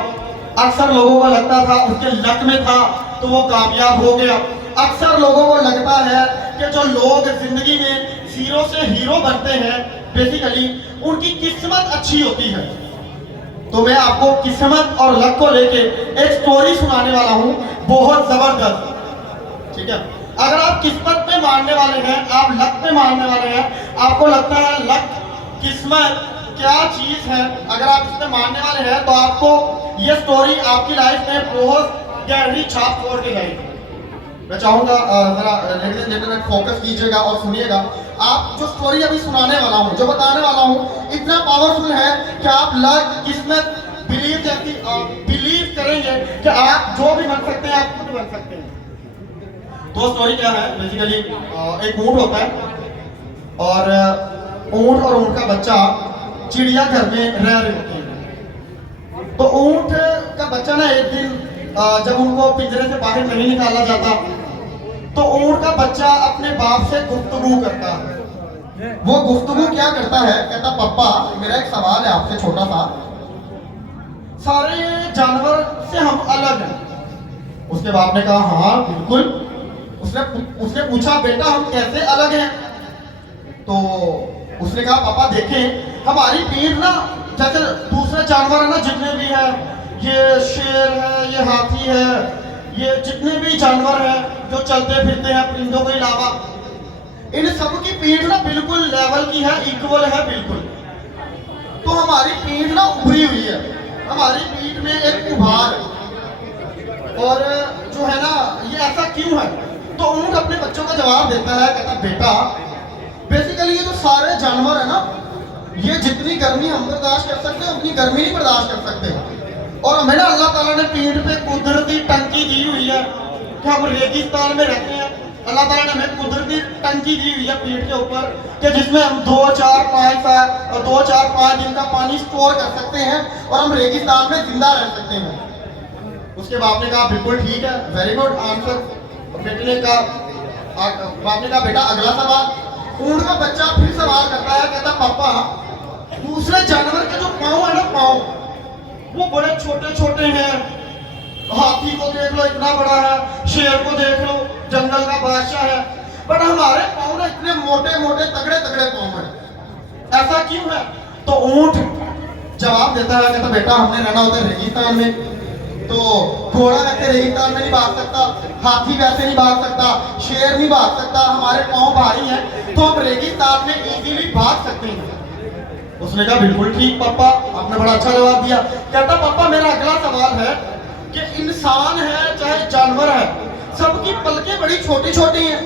अक्सर लोगों को लगता था उसके लक में था तो वो कामयाब हो गया। अक्सर लोगों को लगता है कि जो लोग जिंदगी में जीरो से हीरो बनते हैं बेसिकली उनकी किस्मत अच्छी होती है। तो मैं आपको किस्मत और लक को लेके एक स्टोरी सुनाने वाला हूँ, बहुत जबरदस्त। ठीक है, अगर आप किस्मत पे मानने वाले हैं, आप लक पे मानने वाले हैं, आपको लगता है लक किस्मत क्या चीज है, अगर आप इस पे मानने वाले हैं तो आपको ये स्टोरी आपकी लाइफ में बहुत गहरी छाप छोड़ के जाएगी। मैं चाहूंगा जरा लेडीज एंड जेंटलमैन फोकस कीजिएगा और सुनिएगा। आप जो स्टोरी अभी सुनाने वाला हूँ, जो बताने वाला हूँ, इतना पावरफुल है कि आप लक किस्मत बिलीव करेंगे कि आप जो भी बन सकते हैं आप खुद बन सकते हैं। तो स्टोरी क्या है, बेसिकली एक ऊंट होता है और ऊंट और ऊंट का बच्चा चिड़ियाघर में रह रहे होते हैं। तो ऊंट का बच्चा ना एक दिन जब उनको पिंजरे से बाहर नहीं निकाला जाता तो ऊंट का बच्चा अपने बाप से गुफ्तगू करता है। वो गुफ्तगू क्या करता है, कहता पप्पा मेरा एक सवाल है आपसे छोटा सा, सारे जानवर से हम अलग हैं। उसके बाप ने कहा हाँ बिल्कुल। उसने पूछा बेटा हम कैसे अलग हैं? तो उसने कहा पापा देखें हमारी पीठ ना जैसे दूसरे जानवर है ना, जितने भी है, ये शेर है, ये हाथी है, ये जितने भी जानवर हैं जो चलते फिरते हैं परिंदों के अलावा, इन सब की पीठ ना बिल्कुल लेवल की है, इक्वल है बिल्कुल। तो हमारी पीठ ना उभरी हुई है, हमारी पीठ में एक उभार और जो है ना ये ऐसा क्यों है? तो ऊंट अपने बच्चों का जवाब देता है, कहता बेटा बेसिकली ये जो सारे जानवर है ना, ये जितनी गर्मी हम बर्दाश्त कर सकते हैं उतनी गर्मी नहीं बर्दाश्त कर सकते। और हमें ना अल्लाह ताला ने पीठ पे कुदरती टंकी दी हुई है कि हम रेगिस्तान में रहते हैं। अल्लाह ताला ने हमें कुदरती टंकी दी हुई है पीठ के ऊपर कि जिसमें हम 2-4-5 दिन का पानी स्टोर कर सकते हैं और हम रेगिस्तान में जिंदा रह सकते हैं। उसके बाप ने कहा बिल्कुल ठीक है, वेरी गुड आंसर। बेटे ने कहा, बाप ने कहा बेटा अगला सवाल। ऊंट का बच्चा फिर सवाल करता है, कहता पापा दूसरे जानवर के जो पाँव है ना, पाँव वो बड़े छोटे छोटे हैं, हाथी को देख लो इतना बड़ा है, शेर को देख लो जंगल का बादशाह है, बट हमारे पाँव ना इतने मोटे मोटे तगड़े तगड़े पाँव हैं, ऐसा क्यों है? तो ऊंट जवाब देता है, कहता बेटा हमने रहना होता है रेगिस्तान में, तो घोड़ा वैसे रेगिस्तान में नहीं भाग सकता, हाथी वैसे नहीं भाग सकता, शेर नहीं भाग सकता, हमारे पाँव भारी हैं तो हम रेगिस्तान में इजीली भाग सकते हैं। उसने कहा बिल्कुल ठीक पापा, आपने बड़ा अच्छा जवाब दिया। कहता पापा मेरा अगला सवाल है कि इंसान है चाहे जानवर है, सबकी पलकें बड़ी छोटी छोटी हैं,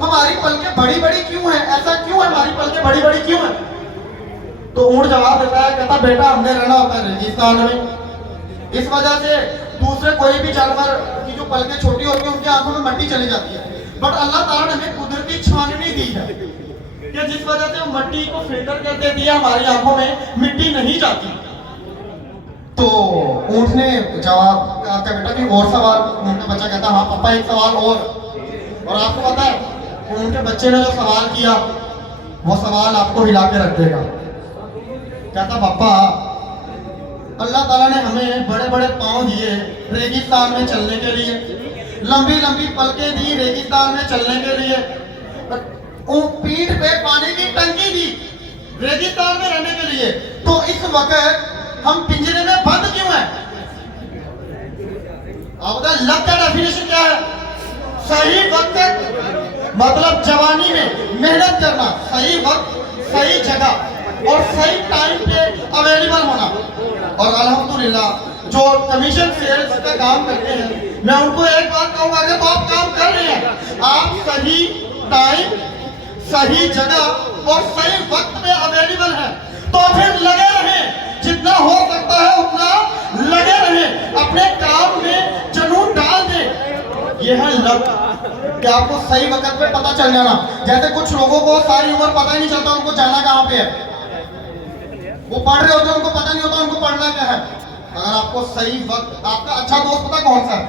हमारी पलकें बड़ी बड़ी क्यों हैं? ऐसा क्यों है, हमारी पलकें बड़ी बड़ी क्यों हैं? तो ऊंट जवाब देता है, कहता बेटा हमने रहना होता है रेगिस्तान में, इस वजह से दूसरे कोई भी जानवर की जो पलकें छोटी होती है उनकी आंखों में मट्टी चली जाती है, बट अल्लाह ताला ने हमें कुदरती छाननी दी है कि जिस वजह से मट्टी को फिल्टर कर देती है, हमारी आंखों में मिट्टी नहीं जाती। तो ऊंट ने जवाब कहा बेटा कि और सवाल? ऊंट का बच्चा कहता हाँ पापा एक सवाल और आपको पता है ऊंट के बच्चे ने जो सवाल किया वो सवाल आपको हिला के रख देगा। कहता पापा अल्लाह ताला ने हमें बड़े बड़े पाँव दिए रेगिस्तान में चलने के लिए, लंबी लंबी पलकें दी रेगिस्तान में चलने के लिए, पीठ पे पानी की टंकी दी रेगिस्तान में रहने के लिए, तो इस वक्त हम पिंजरे में बंद क्यों हैं? आप बताएं लक का डेफिनेशन क्या है? सही वक्त मतलब जवानी में मेहनत करना, सही वक्त सही जगह और सही टाइम पे अवेलेबल होना। और अल्हम्दुलिल्लाह जो कमीशन सेल्स का काम करते हैं, मैं उनको एक बात कहूंगा, अगर तो आप काम कर रहे हैं, आप सही टाइम सही जगह और सही वक्त पे अवेलेबल है, तो फिर लगे रहें, जितना हो सकता है उतना लगे रहें, अपने काम में जुनून डाल दें। ये है लक कि आपको सही वक्त पे पता चल जाना। जैसे कुछ लोगों को सारी उम्र पता ही नहीं चलता उनको जाना कहाँ पे है, वो पढ़ रहे होते हैं उनको पता नहीं होता उनको पढ़ना क्या है। अगर आपको सही वक्त, आपका अच्छा दोस्त पता कौन सा है?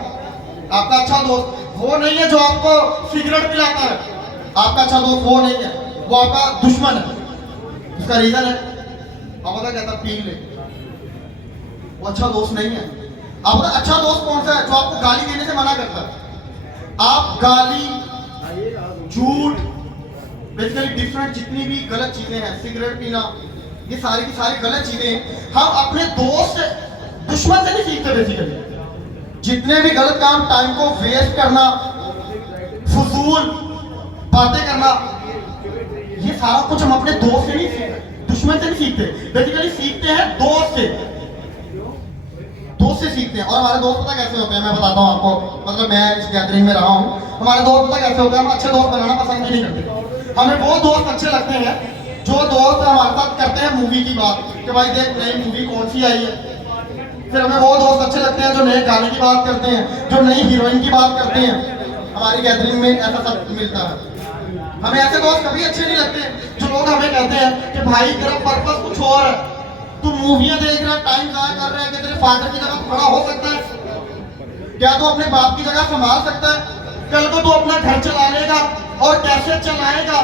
आपका अच्छा दोस्त वो नहीं है जो आपको सिगरेट पिलाता है, आपका अच्छा दोस्त वो नहीं है, वो आपका दुश्मन है। उसका रीजन है, आप पता कहता पी ले, वो अच्छा दोस्त नहीं है। आप पता अच्छा दोस्त कौन सा है? जो आपको गाली देने से मना करता है। आप गाली, झूठ, बेसिकली डिफरेंट जितनी भी गलत चीजें हैं, सिगरेट पीना, ये सारी की सारी गलत चीजें हैं, हम अपने दोस्त से, दुश्मन से नहीं सीखते। बेसिकली जितने भी गलत काम, टाइम को वेस्ट करना, फजूल बातें करना, ये सारा कुछ हम अपने दोस्त से नहीं सीखते, दुश्मन से नहीं सीखते। बेसिकली सीखते हैं दोस्त से, दोस्त से सीखते हैं। और हमारे दोस्त पता कैसे होते हैं, मैं बताता हूँ आपको, मतलब मैं इस गैदरिंग में रहा हूँ, हमारे दोस्त पता कैसे होते हैं, हम अच्छे दोस्त बनाना पसंद भी नहीं करते। हमें वो दोस्त अच्छे लगते हैं जो दोस्त हमारे साथ करते हैं मूवी की बात, कि भाई देख नई मूवी कौन सी आई है। फिर हमें वो दोस्त अच्छे लगते हैं जो नए गाने की बात करते हैं, जो नई हीरोइन की बात करते हैं। हमारी गैदरिंग में ऐसा सब मिलता है। हमें ऐसे दोस्त कभी अच्छे नहीं लगते जो लोग हमें कहते हैं कि भाई तेरा पर्पस कुछ और है, तू मूवियां देख रहा है, टाइम जाया कर रहा है, कि तेरे फादर की जगह खड़ा हो सकता है क्या? तू अपने बाप की जगह संभाल सकता है? कल को तू अपना घर चला लेगा और कैसे चलाएगा?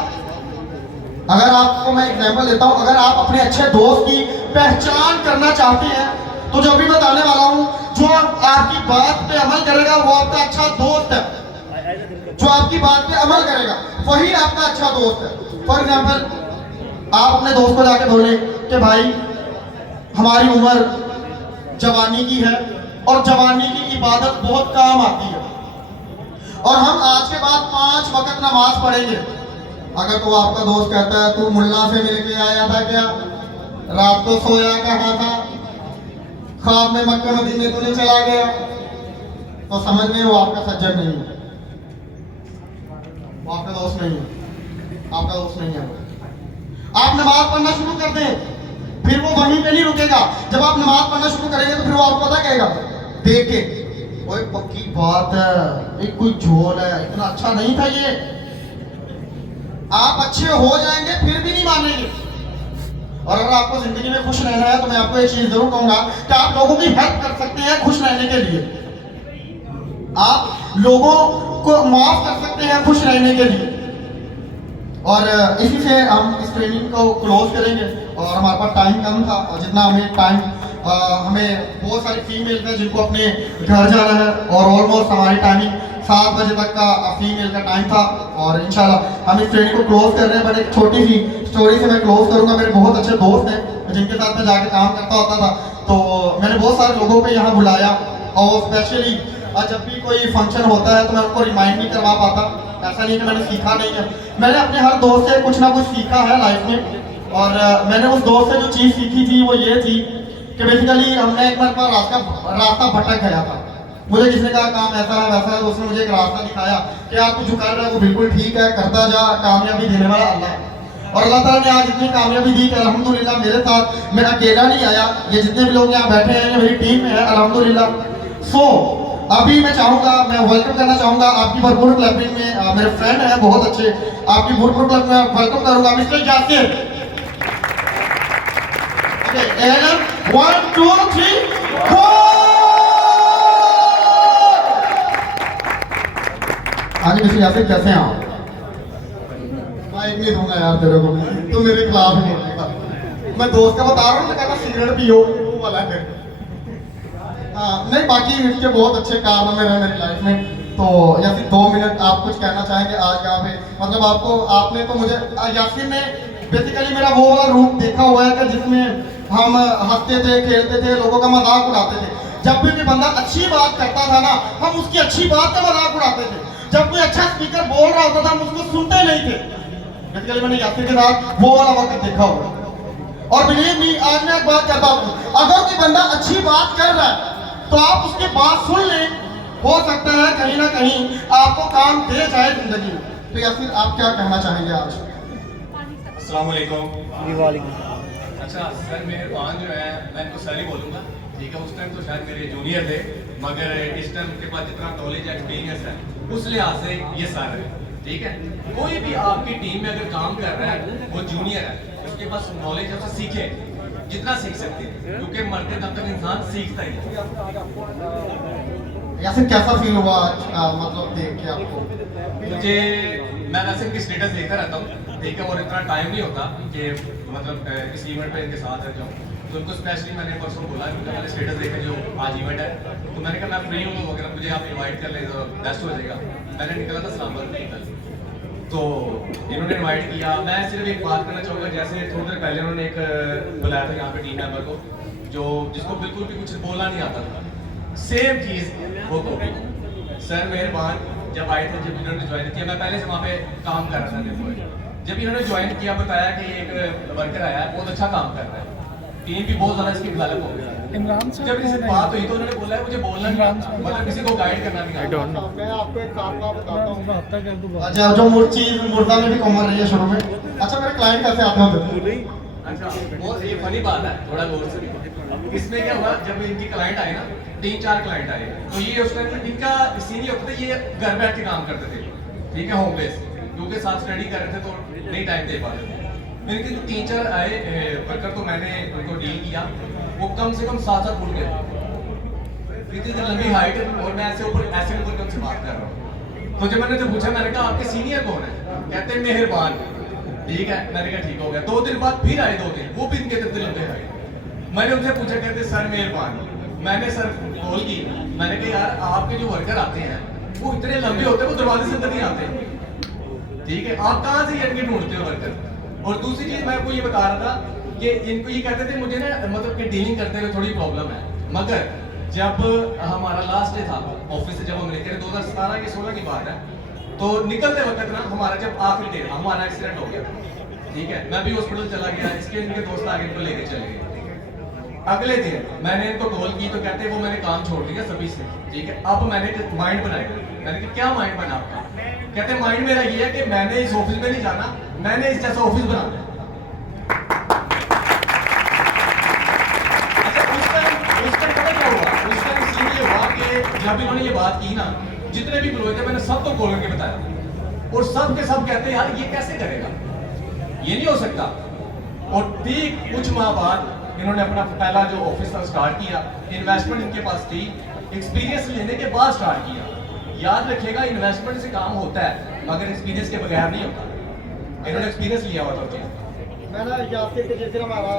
अगर आपको मैं एग्जांपल देता हूं, अगर आप अपने अच्छे दोस्त की पहचान करना चाहते हैं तो जो भी बताने वाला हूं, जो आपकी बात पे अमल करेगा वो आपका अच्छा दोस्त है। जो आपकी बात पे अमल करेगा वही आपका अच्छा दोस्त है। फॉर एग्जाम्पल आप अपने दोस्त को जाके बोले कि भाई हमारी उम्र जवानी की है और जवानी की इबादत बहुत काम आती है, और हम आज के बाद 5 वक्त नमाज पढ़ेंगे। अगर तो आपका दोस्त कहता है तू मुल्ला से मिलके आया था क्या, रात को सोया कहाँ था, ख्वाब में मक्का मदीने तूने चला गया, तो समझ में वो आपका सज्जन नहीं है, वो आपका दोस्त नहीं है, आपका दोस्त नहीं है। आप नमाज पढ़ना शुरू कर दें, फिर वो वहीं पे नहीं रुकेगा। जब आप नमाज पढ़ना शुरू करेंगे तो फिर वो आपको पता कहेगा, देख के कोई पक्की बात है, एक कोई झोल है, इतना अच्छा नहीं था ये। आप अच्छे हो जाएंगे फिर भी नहीं मानेंगे। और अगर आपको जिंदगी में खुश रहना है तो मैं आपको एक चीज जरूर कहूंगा कि आप लोगों की हेल्प कर सकते हैं खुश रहने के लिए, आप लोगों को माफ कर सकते हैं खुश रहने के लिए। और इसी से हम इस ट्रेनिंग को क्लोज करेंगे। और हमारे पास टाइम कम था, और जितना हमें टाइम, हमें बहुत सारी फीमेल है जिनको अपने घर जाना है, और ऑलमोस्ट हमारी टाइमिंग 7 बजे तक का फीमेल का टाइम था। और इंशाल्लाह हम इस ट्रेनिंग को क्लोज कर रहे हैं। बट एक छोटी सी स्टोरी से मैं क्लोज करूंगा। मेरे बहुत अच्छे दोस्त हैं जिनके साथ मैं जाके काम करता होता था, तो मैंने बहुत सारे लोगों को यहाँ बुलाया, और स्पेशली जब भी कोई फंक्शन होता है तो मैं उनको रिमाइंड नहीं करवा पाता। ऐसा नहीं कि मैंने सीखा नहीं है, मैंने अपने हर दोस्त से कुछ ना कुछ सीखा है लाइफ में। और मैंने उस दोस्त से जो चीज़ सीखी थी वो ये थी कि बेसिकली हमने एक बार रास्ता भटक गया था। मुझे किसी ने कहा काम ऐसा है वैसा है, तो उसने मुझे एक रास्ता दिखाया कि यार तू जो कर रहा है वो बिल्कुल ठीक है, करता जा, कामयाबी देने वाला अल्लाह है। और अल्लाह ताला ने आज इतनी कामयाबी दी कि अल्हम्दुलिल्लाह मेरे साथ, मैं अकेला नहीं आया, ये जितने भी लोग यहाँ बैठे हैं ये मेरी टीम में है अल्हम्दुलिल्लाह। अभी मैं चाहूँगा, मैं वेलकम करना चाहूँगा आपकी भरपूर क्लबिंग में, मेरे फ्रेंड हैं बहुत अच्छे, आपकी भरपूर क्लब में वेलकम करूँगा मिस्टर यासिर। And 1 2 3 4। आगे मिस्टर यासिर कैसे हैं आप? माइक नहीं दूंगा यार तेरे को, तो मेरे खिलाफ ही बोलेगा। मैं दोस्त का बता रहा हूँ, कहता सिगरेट पियो, वो वाला है। हाँ नहीं, बाकी इसके बहुत अच्छे कारनामे रहे मेरी लाइफ में। तो यासिर 2 मिनट आप कुछ कहना चाहेंगे आज यहाँ पे? मतलब आपने तो मुझे, यासिर ने बेसिकली मेरा वो वाला रूप देखा हुआ है कि जिसमें हम हंसते थे, खेलते थे, लोगों का मजाक उड़ाते थे। जब भी बंदा अच्छी बात करता था ना, हम उसकी अच्छी बात का मजाक उड़ाते थे। जब कोई अच्छा स्पीकर बोल रहा होता था, हम उसको सुनते नहीं थे। बेसिकली मैंने यासिर के साथ वो वाला वक्त देखा होगा। और बिलीव मी, आज मैं एक बात करता हूँ, अगर कोई बंदा अच्छी बात कर रहा है तो आप उसकी बात सुन लें, हो सकता है कहीं ना कहीं आपको काम दे जाए जिंदगी में। तो यासिर आप क्या कहना चाहेंगे आज? अस्सलाम वालेकुम। अच्छा सर मेहरबान जो है मैं इनको सर ही बोलूँगा, ठीक है। उस टाइम तो शायद मेरे जूनियर थे, मगर इस टाइम उनके पास जितना नॉलेज एक्सपीरियंस है उस लिहाज से ये सर है, ठीक है। कोई भी आपकी टीम में अगर काम कर रहा है वो जूनियर है, उसके पास नॉलेज है, उसे सीखे जितना सीख सकते हैं, क्योंकि मरते दम तक इंसान सीखता ही है। यासिर कैसा फील हुआ मतलब देख के आपको? मुझे, मैं वैसे इनकी स्टेटस देखता रहता हूँ, ठीक है, और इतना टाइम नहीं होता कि मतलब इस इवेंट पे इनके साथ रह जाऊँ। तो उनको स्पेशली मैंने परसों बोला क्योंकि मैंने स्टेटस देखा जो आज इवेंट है, तो मैंने कहा मैं फ्री हूँ, अगर मुझे आप इनवाइट कर ले तो बेस्ट हो जाएगा। मैंने निकला था इस्लामाबाद कल, तो इन्होंने इनवाइट किया। मैं सिर्फ एक बात करना चाहूँगा, जैसे थोड़ी देर पहले उन्होंने एक बुलाया था यहाँ पे टीम मेंबर को, जो जिसको बिल्कुल भी कुछ बोलना नहीं आता था, सेम चीज़ वो कॉपी। सर मेहरबान जब आए थे, जब इन्होंने ज्वाइन किया, मैं पहले से वहाँ पे काम कर रहा था देखो, जब इन्होंने ज्वाइन किया बताया कि एक वर्कर आया है बहुत अच्छा काम कर रहा है, टीम भी बहुत ज़्यादा इसकी डेवलप हो गई। जब इनसे बात हुई तो उन्होंने बोला है मुझे बोलना नहीं आता, मतलब किसी को गाइड करना नहीं आता। मैं आपको एक कारनामा बताता हूँ। अच्छा, जो मुर्दा में भी कॉमन रही है शुरू में। अच्छा, मेरे क्लाइंट कैसे आते होते? अच्छा, वो ये फनी बात है, थोड़ा गौर से देखो। इसमें क्या हुआ, जब इनकी क्लाइंट आए ना, 3-4 क्लाइंट आए, तो ये उस टाइम इनका सीन होता था, ये घर बैठ के काम करते थे, ठीक है, होम बेस, क्योंकि साथ स्टडी कर रहे थे तो नहीं टाइम दे पाते थे। इनके जो 3-4 आए वर्कर, तो मैंने उनको डील किया, वो कम से कम 7-7 फुट के, इतनी लंबी हाइट, और मैं ऐसे ऊपर उनसे बात कर रहा हूँ। तो जब मैंने तो पूछा, मैंने कहा आपके सीनियर कौन है? कहते हैं मेहरबान, ठीक है। मैंने कहा ठीक हो गया। 2 दिन बाद फिर आए 2 दिन, वो भी इनके इतने लंबे हाइट। मैंने उनसे पूछा, कहते सर मेहरबान। मैंने सर कॉल की, मैंने कहा यार आपके जो वर्कर आते हैं वो इतने लंबे होते हैं, वो दरवाजे से अंदर नहीं आते, ठीक है, आप कहाँ से इनके ढूंढते हो वर्कर? और दूसरी चीज मैं आपको ये बता रहा था कि इनको ये कहते थे मुझे ना मतलब कि डीलिंग करते हुए थोड़ी प्रॉब्लम है, मगर जब हमारा लास्ट डे था ऑफिस से, जब हम लेके 2017 की 16 की बात है, तो निकलते वक्त ना हमारा जब आखिरी डे हमारा एक्सीडेंट हो गया, ठीक है, मैं भी हॉस्पिटल चला गया, इसके इनके दोस्त आगे इनको लेके चले गए। अगले दिन मैंने इनको कॉल की तो कहते वो मैंने काम छोड़ दिया सभी से, ठीक है। अब मैंने एक माइंड बनाया, मैंने कहा क्या माइंड बना आपका? कहते माइंड मेरा ये है कि मैंने इस ऑफिस में नहीं जाना, मैंने इस जैसा ऑफिस बनाना है। अच्छा, उस टाइम पता क्या हुआ? उस टाइम सीन ये हुआ कि जब इन्होंने ये बात की ना, जितने भी एम्प्लॉय थे मैंने सबको कॉल करके बताया, और सब के सब कहते यार ये कैसे करेगा, ये नहीं हो सकता। और ठीक कुछ माह बाद इन्होंने अपना पहला जो ऑफिस था स्टार्ट किया, इन्वेस्टमेंट इनके पास थी, एक्सपीरियंस लेने के बाद स्टार्ट किया। याद रखिएगा इन्वेस्टमेंट से काम होता है मगर एक्सपीरियंस के बगैर नहीं होता। इन्होंने एक्सपीरियंस लिया हुआ था। मैंने यासिर के जैसे हमारा